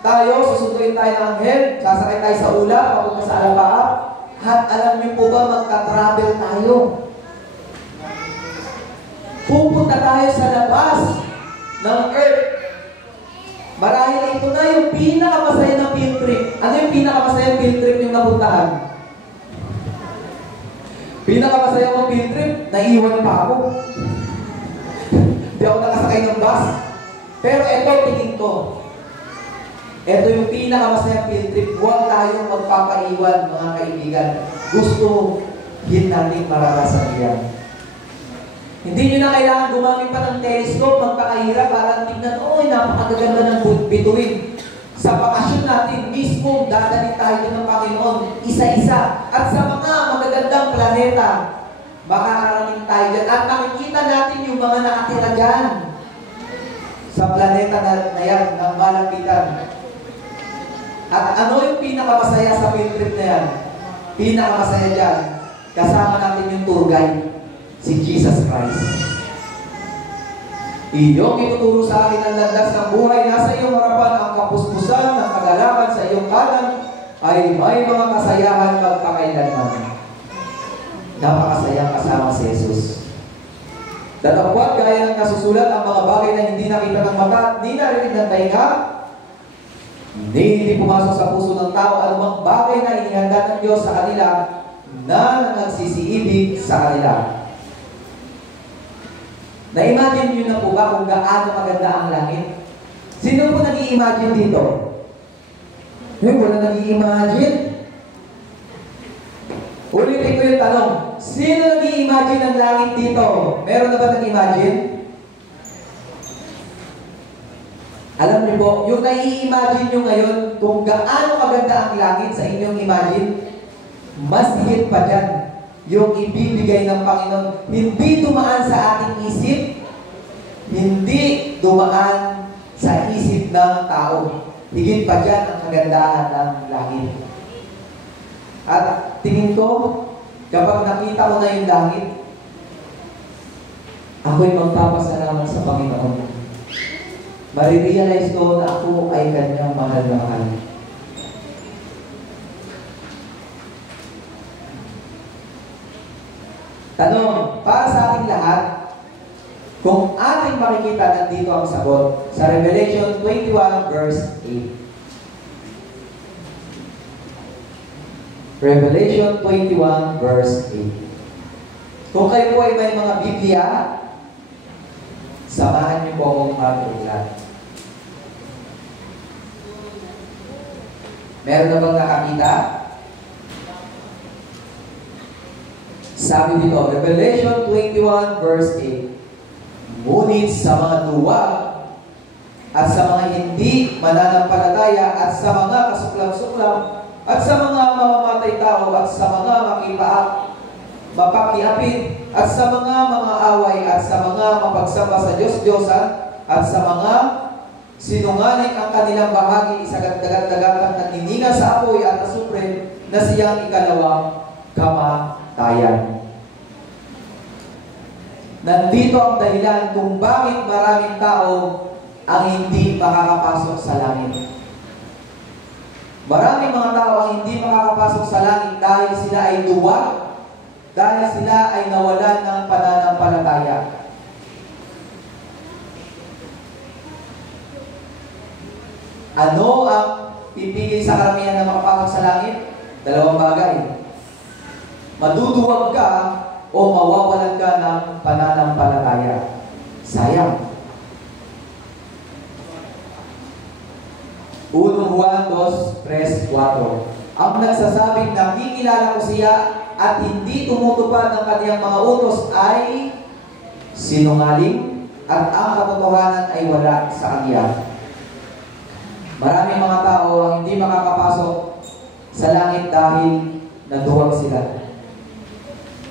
tayo, susunduin tayo ng anghel, sasakay tayo sa ula, papunta sa alapaap, at alam niyo po ba, magta-travel tayo. Pupunta tayo sa labas ng earth. Marahil ito na yung pinakamasaya na field trip. Ano yung pinakamasaya field trip yung napuntahan? Pinakamasaya mong field trip, naiwan pa ako. Hindi ako nakasakay ng bus. Pero ito, tingin ko. Ito yung pinakamasaya field trip. Huwag tayong magpapaiwan, mga kaibigan. Gusto din natin mararasan yan. Hindi nyo na kailangan gumamit pa ng telescope, magpakahirap para tignan, napakaganda ng bituin. Sa bakasyon natin, mismo dadalhin tayo ng Panginoon, isa-isa. At sa mga magagandang planeta, makakarating tayo dyan. At makikita natin yung mga nakatira dyan sa planeta na yan, ng malapitan. At ano yung pinakamasaya sa field trip na yan? Pinakamasaya dyan, kasama natin yung tour guide. Si Jesus Christ. Iyong ituturo sa akin ang landas ng buhay. Nasa iyong harapan ang kapuspusan ng kagalakan, sa iyong kanan ay may mga kasayahan magpakailanman. Napakasayang kasama si Jesus. Datapwat gaya ng nasusulat ang mga bagay na hindi nakita ng mata, hindi narinig ng tainga, hindi pumasok sa puso ng tao, anumang bagay na inihanda ng Diyos sa kanila na nagsisiibig sa kanila. Na-imagine nyo na po ba kung gaano maganda ang langit? Sino po nag-i-imagine dito? Yung wala nag-i-imagine? Ulitin ko yung tanong. Sino nag-i-imagine ng langit dito? Meron na ba nag-imagine? Alam niyo po, yung nai-imagine nyo ngayon kung gaano maganda ang langit sa inyong imagine, mas higit pa dyan yung ibibigay ng Panginoon. Hindi dumaan sa ating isip, hindi dumaan sa isip ng tao. Higit pa dyan ang kagandahan ng langit. At tingin ko, kapag nakita ko na yung langit, ako'y magpapasalamat sa Panginoon. Marirealize ko na ako ay kanyang mahal na mahal. Tanong, para sa ating lahat, kung ating makikita, nandito ang sagot sa Revelation 21 verse 8. Revelation 21 verse 8. Kung kayo po ay may mga Biblia, samahan niyo po akong mag-ulat. Meron na bang nakakita? Sabi dito, Revelation 21 verse 8. Ngunit sa mga duwag at sa mga hindi mananampalataya at sa mga kasuklam-suklam at sa mga mamamatay tao at sa mga mapakiapin at sa mga away at sa mga mapagsamba sa Diyos-Diyosan at sa mga sinungaling ang kanilang bahagi isagad-dagat-dagatang nagnininga sa apoy at asupre na siyang ikalawang kamatayan. Nandito ang dahilan kung bakit maraming tao ang hindi makakapasok sa langit. Maraming mga tao ang hindi makakapasok sa langit dahil sila ay duwag, dahil sila ay nawalan ng pananampalataya. Ano ang pipigil sa karamihan na makapasok sa langit? Dalawang bagay. Maduduwag ka o mawawalan ka ng pananampalataya. Sayang. 1 Juan 2:3-4. Ang nagsasabing nakikilala ko siya at hindi tumutupad ng kaniyang mga utos ay sinungaling at ang katotohanan ay wala sa kanya. Maraming mga tao ang hindi makakapasok sa langit dahil naduwag sila.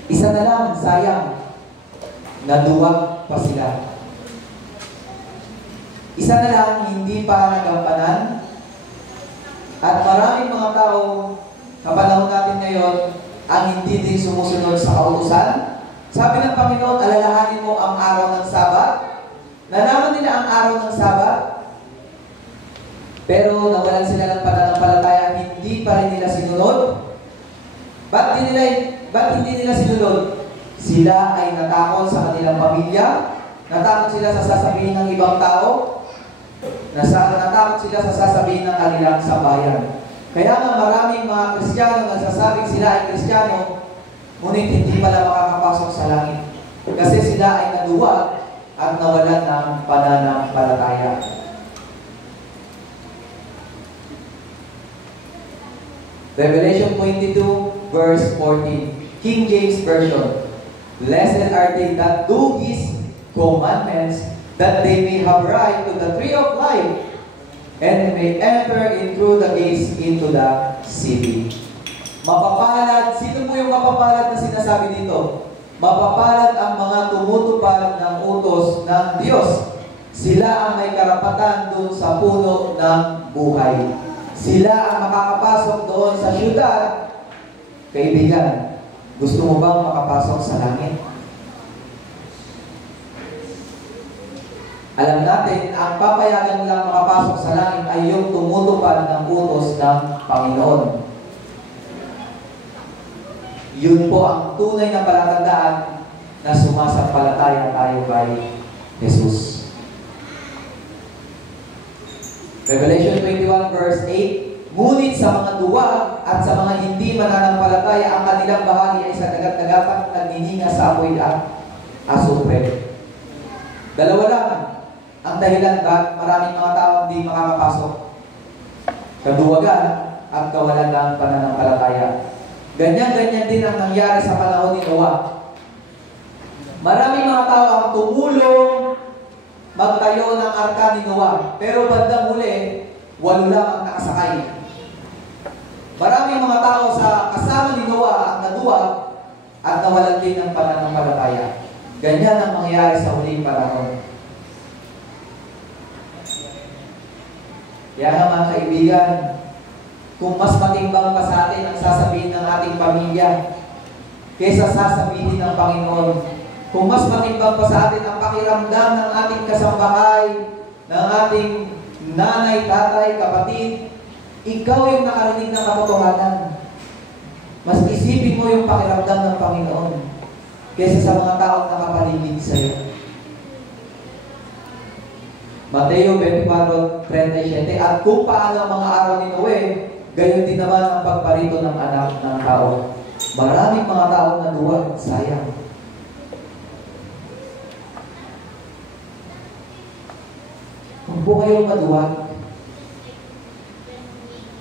Isa na lang, sayang, naduwag pa sila. Isa na lang, hindi pa nagampanan. At maraming mga tao, kapanahon natin ngayon, ang hindi din sumusunod sa kautusan. Sabi ng Panginoon, alalahanin mo ang araw ng Sabat. Nalaman nila ang araw ng Sabat, pero nawalan sila ng pananampalataya, hindi pa rin nila sinunod. Ba't hindi nila sinunod? Sila ay natakot sa kanilang pamilya, natakot sila sa sasabihin ng ibang tao, natakot sila sa sasabihin ng kanilang sambahayan. Kaya nga maraming mga Kristiyano nagsasabing sila ay Kristiyano, ngunit hindi pala makakapasok sa langit. Kasi sila ay naduwag at nawalan ng pananampalataya. Revelation 22 verse 14, King James Version. Blessed are they that do His commandments, that they may have right to the tree of life, and may enter in through the gates into the city. Mapapalad, sino po yung mapapalad na sinasabi dito? Mapapalad ang mga tumutupad ng utos ng Diyos. Sila ang may karapatan doon sa puno ng buhay. Sila ang makakapasok doon sa syudad. Kaibigan, gusto mo bang makapasok sa langit? Alam natin, ang papayagan lang makapasok sa langit ay yung tumutupad ng utos ng Panginoon. Yun po ang tunay na palatandaan na sumasampalataya tayo kay Jesus. Revelation 21 verse 8, ngunit sa mga duwag at sa mga hindi mananampalataya, ang kanilang bahagi ay sa dagat-dagatang nagnininga sa apoy at asupre. Dalawa lang ang dahilan bakit maraming mga tao hindi makakapasok. Kaduwagan at kawalan ng pananampalataya. Ganyan-ganyan din ang nangyari sa panahon ni Noah. Maraming mga tao ang tumulong magtayo ng arka ni Noah. Pero bandang huli, 8 lang ang nakasakay. Maraming mga tao sa kasama ni Noah ang naduwag at nawalan din ng pananampalataya. Ganyan ang mangyayari sa huling panahon. Kaya nga mga kaibigan, kung mas matimbang pa sa atin ang sasabihin ng ating pamilya kaysa sasabihin ng Panginoon, kung mas matimbang pa sa atin ang pakiramdam ng ating kasambahay, ng ating nanay, tatay, kapatid, ikaw yung nakarinig ng katotohanan. Mas isipin mo yung pakiramdam ng Panginoon kaysa sa mga taong nakapaligid sa iyo. Mateo 24:37. At kung paano ang mga araw ni Noe, gayon din naman ang pagparito ng anak ng tao. Maraming mga taong naduwag, sayang. Huwag po kayong maduwag.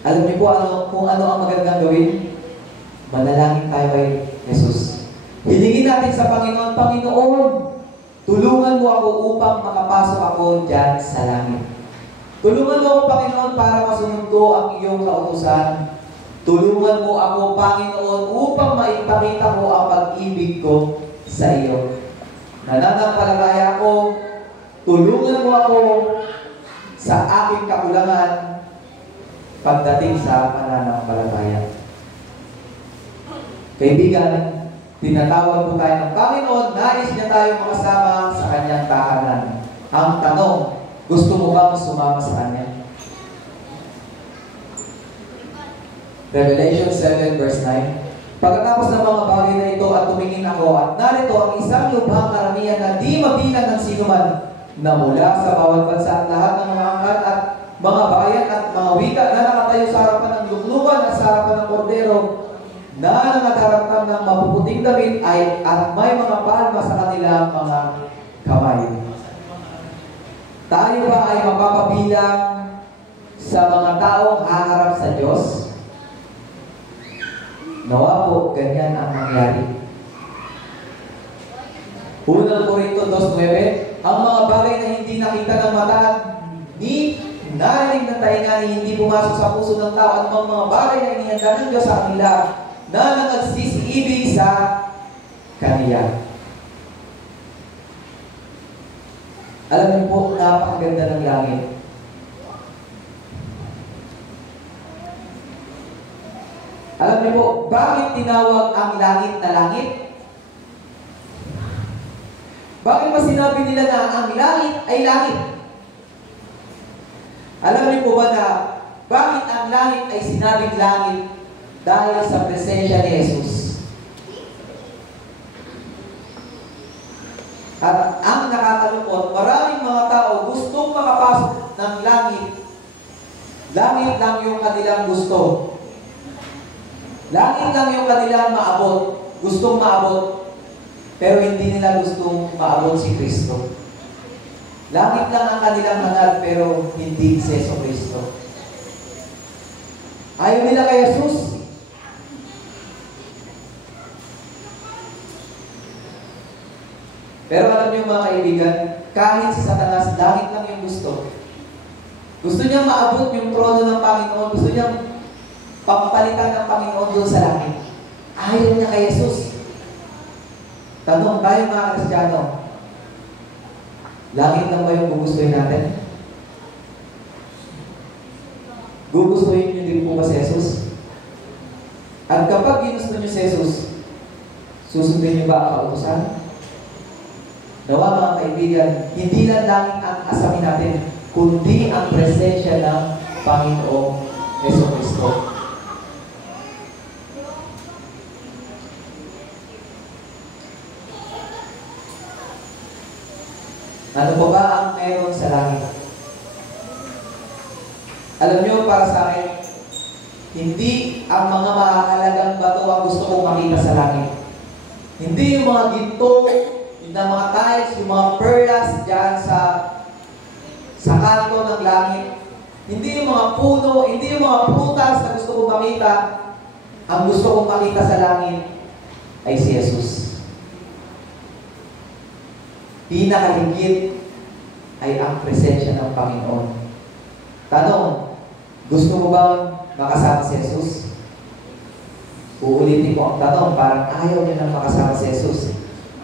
Alam niyo po kung ano ang magandang gawin? Manalangin tayo kay Jesus. Hilingin natin sa Panginoon, Panginoon, tulungan mo ako upang makapasok ako dyan sa langit. Tulungan mo ako, Panginoon, para masunod ko ang iyong kautusan. Tulungan mo ako, Panginoon, upang maipakita ko ang pag-ibig ko sa iyo. Nananampalataya ako, tulungan mo ako sa aking kakulangan pagdating sa pananampalataya. Kaibigan, tinatawag po tayo ng Panginoon, nais niya tayong makasama sa kanyang tahanan. Ang tanong, gusto mo bang sumama sa kanya? Revelation 7 verse 9. Pagkatapos ng mga bagay na ito at tumingin ako at narito ang isang lubhang karamihan na di mabilang ng sinuman na mula sa bawat bansa at lahat ng mga angkan at mga bayan at mga wika na nakatayo sa harapan ng lukluban at sa harapan ng kordero na nangatarangtang ng mapuputing damit at may mga palma sa kanilang mga kamay. Tayo ba ay mapapabilang sa mga taong haharap sa Diyos? Nawa po, ganyan ang mangyari. Unang Korinto 2:9, ang mga bagay na hindi nakita ng mata ni narinig ng tainga ni hindi pumasok sa puso ng tao at mga bagay na inihanda ng Diyos sa kanila na nag-agsisiibig sa Kaniya. Alam niyo po, napakaganda ng langit. Alam niyo po, bakit tinawag ang langit na langit? Bakit ba sinabi nila na ang langit ay langit? Alam niyo po ba na bakit ang langit ay sinabing langit? Dahil sa presensya ni Jesus. At ang nakakalungkot, maraming mga tao gustong makapasok ng langit. Langit lang yung kanilang gusto. Langit lang yung kanilang maabot. Gustong maabot. Pero hindi nila gustong maabot si Kristo. Langit lang ang kanilang hanap, pero hindi si Kristo. Ayaw nila kay Jesus. Pero alam niyo mga kaibigan, kahit si Satanas, langit lang yung gusto. Gusto niya maabot yung trono ng Panginoon. Gusto niya papalitan ng Panginoon doon sa langit. Ayaw niya kay Jesus. Tanong tayo mga Kristiyano, langit lang ba yung gugustuhin natin? Gugustuhin niyo din po ba si Jesus? At kapag ginusto niyo si Jesus, susundin niyo ba ang kautusan? Nawa mga kaibigan, hindi lang langit ang asamin natin, kundi ang presensya ng Panginoong Jesucristo. Ano pa ba ang meron sa langit? Alam niyo, para sa akin, hindi ang mga mahalagang bato ang gusto kong makita sa langit. Hindi yung mga ginto, yung mga tiles, yung mga perlas dyan sa kanto ng langit. Hindi yung mga puno, hindi yung mga prutas na gusto kong makita. Ang gusto kong makita sa langit ay si Jesus. Pinakahigit ay ang presensya ng Panginoon. Tanong, gusto mo bang makasama si Jesus? Uulitin ko ang tanong, parang ayaw niyo nang makasama si Jesus.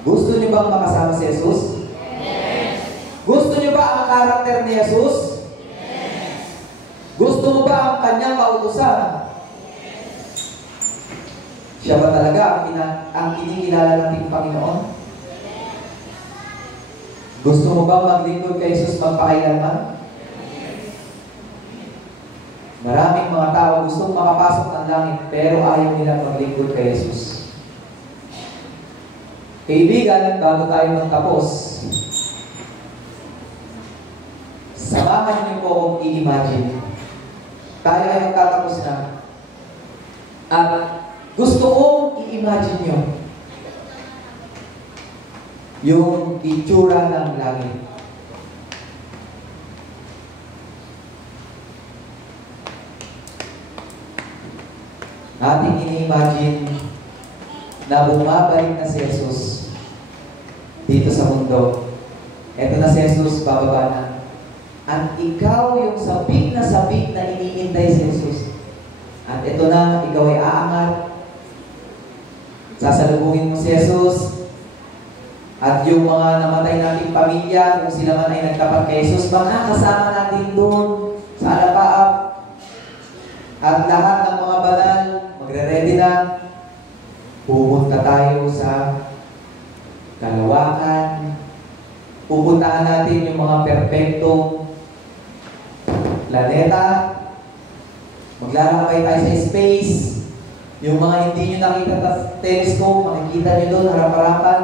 Gusto niyo bang makasama si Jesus? Yes. Gusto niyo ba ang karakter ni Jesus? Yes. Gusto mo ba ang kanyang kautusan? Yes. Siya ba talaga ang kinikilala nating Panginoon? Yes. Gusto mo ba maglingkod kay Jesus magpakailanman? Maraming mga tao gustong makapasok ng langit pero ayaw nila maglingkod kay Jesus. Kaibigan, bago tayo magtapos, samahan niyo po akong i-imagine. Tayo ay magtatapos na. At gusto kong i-imagine niyo yung itsura ng langit. Ating ini-imagine na bumabalik na si Jesus dito sa mundo. Eto na si Jesus, bababa na. At ikaw yung sabik na iniintay si Jesus. At ito na, ikaw ay aangat. Sasalubungin mo si Jesus. At yung mga namatay nating pamilya, kung sila man ay nagtapat kay Jesus, makakasama natin doon sa alapaap. At lahat ng mga banal, magre-ready na. Pupunta tayo sa kalawakan. Pupuntahan natin yung mga perpektong planeta. Maglalakbay tayo sa space. Yung mga hindi nyo nakita sa telescope, makikita nyo doon, harap-harapan.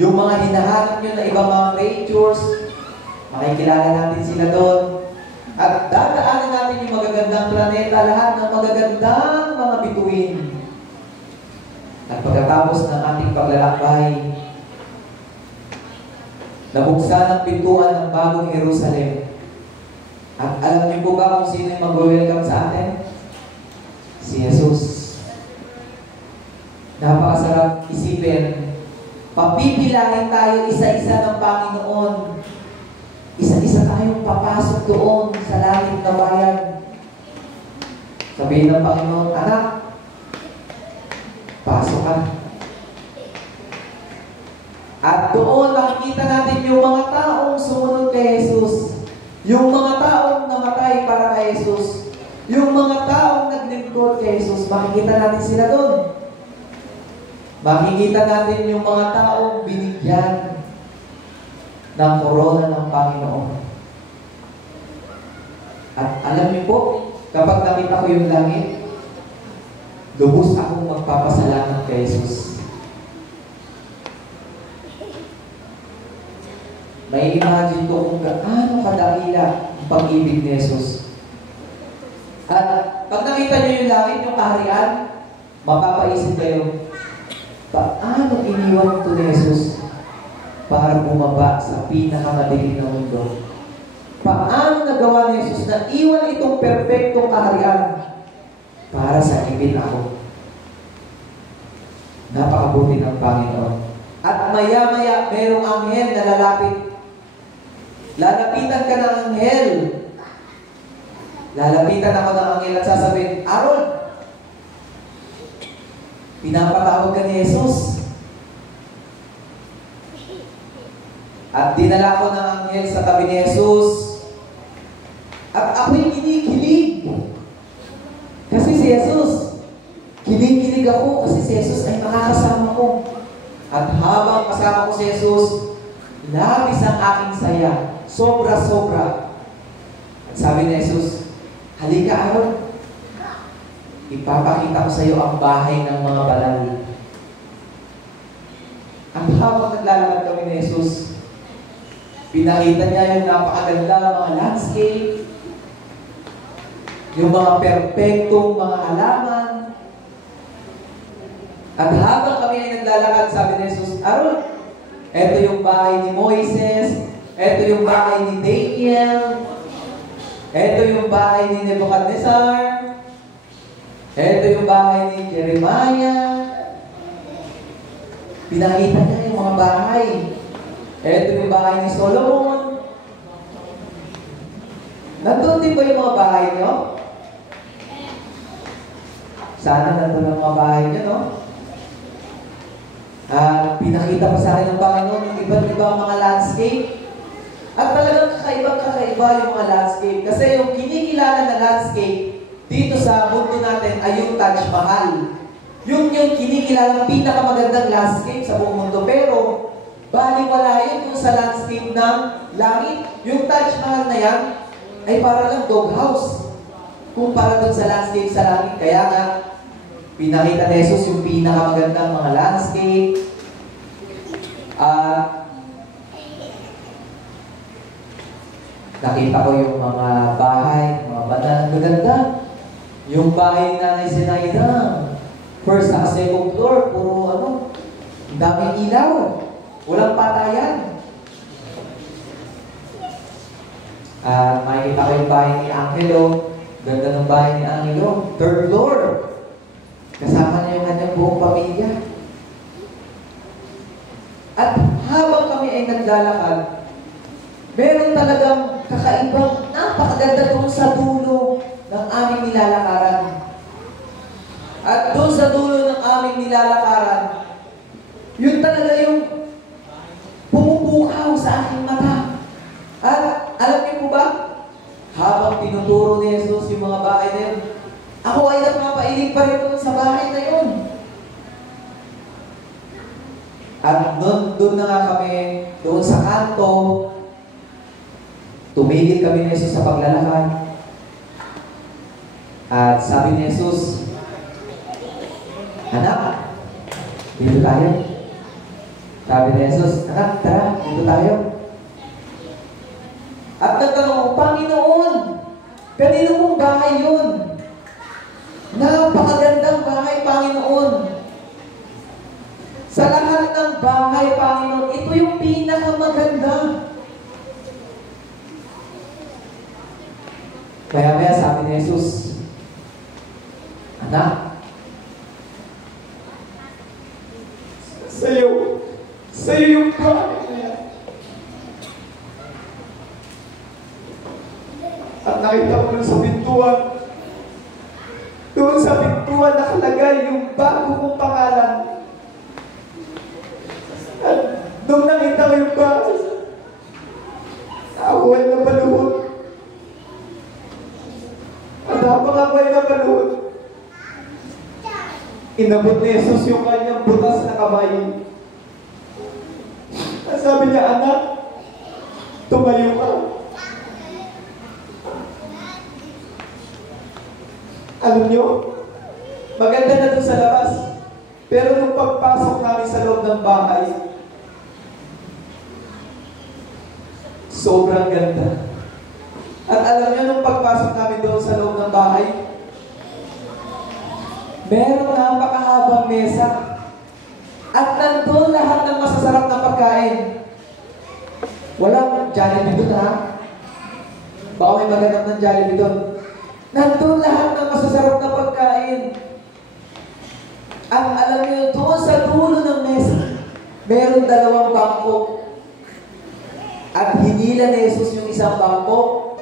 Yung mga hinahanap nyo na ibang mga creatures, makikilala natin sila doon. At dadaanan natin yung magagandang planeta, lahat ng magagandang mga bituin. At pagkatapos ng ating paglalakbay, nabuksan ang pintuan ng bagong Jerusalem. At alam niyo po ba kung sino yung mag-welcome sa atin? Si Jesus. Napakasarap isipin. Papipilahin tayo isa-isa ng Panginoon. Isa-isa tayong papasok doon sa langit na bayan. Sabihin ng Panginoon, anak, pasok ka. At doon makikita natin yung mga taong sumunod kay Jesus. Yung mga taong namatay para kay Jesus. Yung mga taong naglingkod kay Jesus. Makikita natin sila doon. Makikita natin yung mga taong binigyan ng korona ng Panginoon. At alam niyo po, kapag nakita ko yung langit, lubos akong magpapasalamat kay Jesus. May imagine ko kung gaano kadakila ang pag-ibig ni Jesus. At pag nakita niyo yung langit, yung kaharian, mapapaisip kayo, paano iniwan ito ni Jesus para bumaba sa pinakamadilim na mundo? Paano nagawa ni Jesus na iwan itong perfectong kaharian para sakipin ako? Napakabuti ng Panginoon. At maya-maya, merong anghel na lalapit. Lalapitan ka ng anghel. Lalapitan ako ng anghel at sasabihin, Aaron, pinapatawag ka ni Jesus. At dinala ko ng anghel sa tabi ni Jesus. At ako'y kinikilig. Kasi si Jesus, kinikilig ako kasi si Jesus ay makakasama ko. At habang kasama ko si Jesus, labis ang aking saya. Sobra-sobra. At sabi ni Jesus, halika Aaron, ipapakita ko sa iyo ang bahay ng mga banal. At habang naglalakad kami ni Jesus, pinakita niya yung napakaganda mga landscape, yung mga perpektong mga halaman. At habang kami ay naglalakad, sabi ni Jesus, Aaron, Ito yung bahay ni Moises. Ito yung bahay ni Daniel. Ito yung bahay ni Nebuchadnezzar. Ito yung bahay ni Jeremiah. Pinakita niya yung mga bahay. Ito yung bahay ni Solomon. Nandun din ba yung mga bahay niyo? Sana nandun ang mga bahay niyo, no? Pinakita pa sa akin ng Panginoon yung iba't-ibang mga landscape. At talagang kakaiba yung mga landscape. Kasi yung kinikilala na landscape dito sa mundo natin ay yung Taj Mahal. Yung kinikilala pinakamagandang landscape sa buong mundo. Pero, baliwala yun sa landscape ng langit. Yung Taj Mahal na yan, ay para lang doghouse. Kumpara dun sa landscape sa langit. Kaya nga, pinakita ni Jesus yung pinakamagandang mga landscape. Nakita ko yung mga bahay, mga banal, maganda. Yung bahay ni Nanay Zenaida, first at second floor, puro daming ilaw. Walang patayan. Makikita ko yung bahay ni Angelo. Ganda ng bahay ni Angelo. Third floor. Kasama niya yung kanyang buong pamilya. At habang kami ay naglalakad, meron talagang kakaibang napakaganda doon sa dulo ng aming nilalakaran. At doon sa dulo ng aming nilalakaran, yun talaga yung pumupukaw sa aking mata. At alam niyo po ba, habang tinuturo ni Jesus yung mga bahay na yun, ako ay napapailing pa rin doon sa bahay na yun. At doon na nga kami, doon sa kanto, tumigil kami ni Jesus sa paglalakad. At sabi ni Jesus, anak, dito tayo. Sabi ni Jesus, anak, tara, dito tayo. At nagtanong, Panginoon, kanino mong bahay yun? Napakagandang bahay, Panginoon. Sa lahat ng bahay, Panginoon, ito yung pinakamaganda. Kaya sabi ni Jesus, anak, sa'yo yung bahay na yan. At nakita ko sa pintuan, doon sa pintuan nakalagay yung bago kong pangalan. At doon nakita ko yung bahay. Ako ay napaluhod. At habang ako ay napaluhod, inabot ni Jesus yung kanyang butas na kamay. At sabi niya, anak, tumayo ka. Alam niyo, maganda na doon sa labas. Pero nung pagpasok namin sa loob ng bahay, sobrang ganda. At alam niyo, nung pagpasok namin doon sa loob ng bahay, merong napakahabang mesa. At nandun lahat ng masasarap na pagkain. Walang Jollibee doon, ha? Baka may maganap ng Jollibee doon. Nandun lahat ng masasarap na pagkain. At alam niyo, doon sa dulo ng mesa, meron 2 bangko. At hinila ni Jesus yung isang bangko.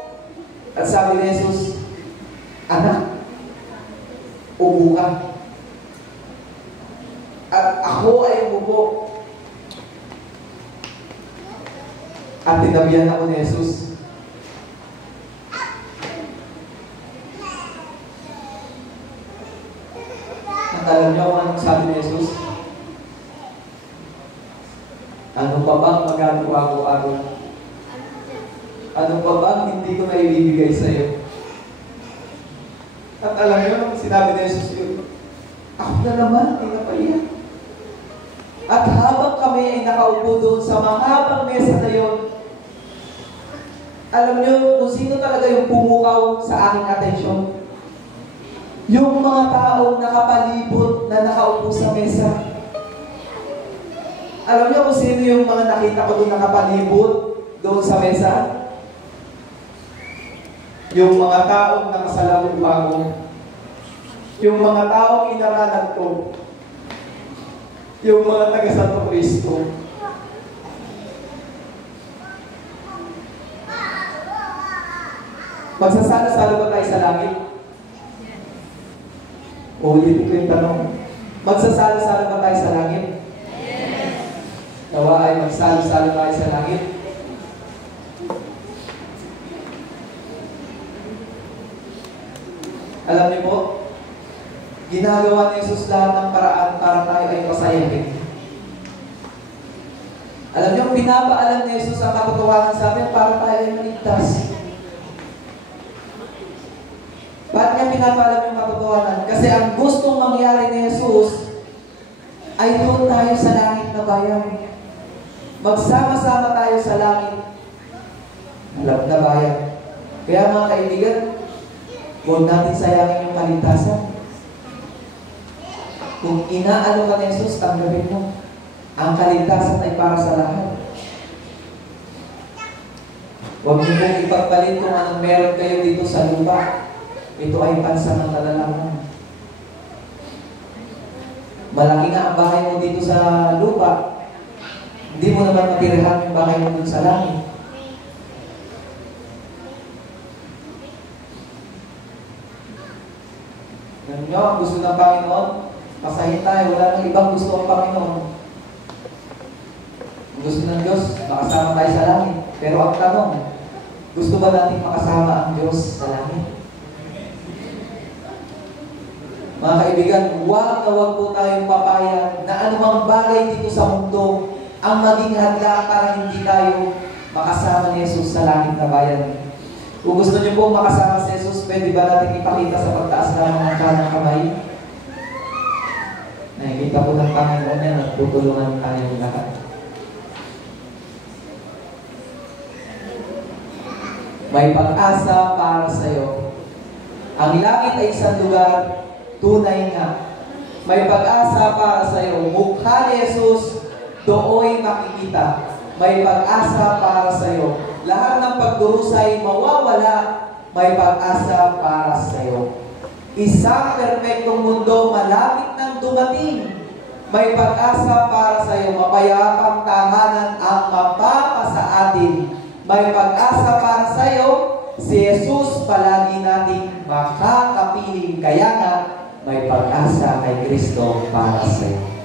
At sabi ni Jesus, anak, upo ka. At ako ay umupo. At tinabihan ako ni Jesus. At alam niyo kung anong sabi ni Jesus? Ano pa bang magagawa ko araw? Ano pa bang hindi ko na ibibigay sa iyo? At alam niyo, nung sinabi ni Jesus yun, ako na naman ay napaiyak. At habang kami ay nakaupo doon sa mahabang mesa na yun, alam niyo kung sino talaga yung pumukaw sa aking atensyon? Yung mga taong nakapalibot na nakaupo sa mesa. Alam niyo kung sino yung mga nakita ko doon nakapalibot doon sa mesa? Yung mga taong nakasalabong bago. Yung mga taong inaralan ko. Yung mga taga-Santo Cristo. Magsasalo-salo ba tayo sa langit? Ulitin ko yung tanong. Magsasalo-salo ba tayo sa langit? Yes. Nawa ay magsalo-salo tayo sa langit. Alam niyo po, ginagawa ni Jesus lahat ng paraan para tayo ay pasayahin. Alam niyo, pinapaalam ni Jesus ang katotohanan sa atin para tayo ay maligtas. Bakit niya pinapaalam yung katotohanan? Kasi ang gustong mangyari ni Jesus ay doon tayo sa langit na bayan. Magsama-sama tayo sa langit na bayan. Kaya mga kaibigan, huwag natin sayangin yung kaligtasan. Kung inaano ka ni Jesus, tanggapin mo. Ang kaligtasan ay para sa lahat. Huwag niyo pong ipagpalit kung anong meron kayo dito sa lupa. Ito ay pansamantala lamang. Malaki nga ang bahay mo dito sa lupa. Hindi mo naman matirahan yung bahay mo dun sa langit. Ganun nyo, ang gusto ng Panginoon, pasahin tayo. Wala nang ibang gusto ang Panginoon. Ang gusto ng Diyos, makasama tayo sa langit. Pero ang tanong, gusto ba natin makasama ang Diyos sa langit? Mga kaibigan, huwag po tayong papayag na anumang bagay dito sa mundo ang maging hadlang para hindi tayo makasama ni Jesus sa langit na bayan. Kung gusto niyo po makasama si Jesus, pwede ba natin ipakita sa pagtaas ng mga kanang kamay? Nakikita po ng Panginoon niya, nagtutulungan tayo lahat. May pag-asa para sa iyo. Ang langit ay isang lugar, tunay nga. May pag-asa para sa iyo. Mukha ni Jesus, dooy makikita. May pag-asa para sa iyo. Lahat ng pagdurusay mawawala. May pag-asa para sa iyo. Isang perpektong mundo malapit nang dumating. May pag-asa para sa iyo. Mapayapang tahanan ang mapapasa atin. May pag-asa para sa iyo. Si Jesus palagi nating makakapiling. Kaya nga, may pag-asa kay Kristo para sa iyo.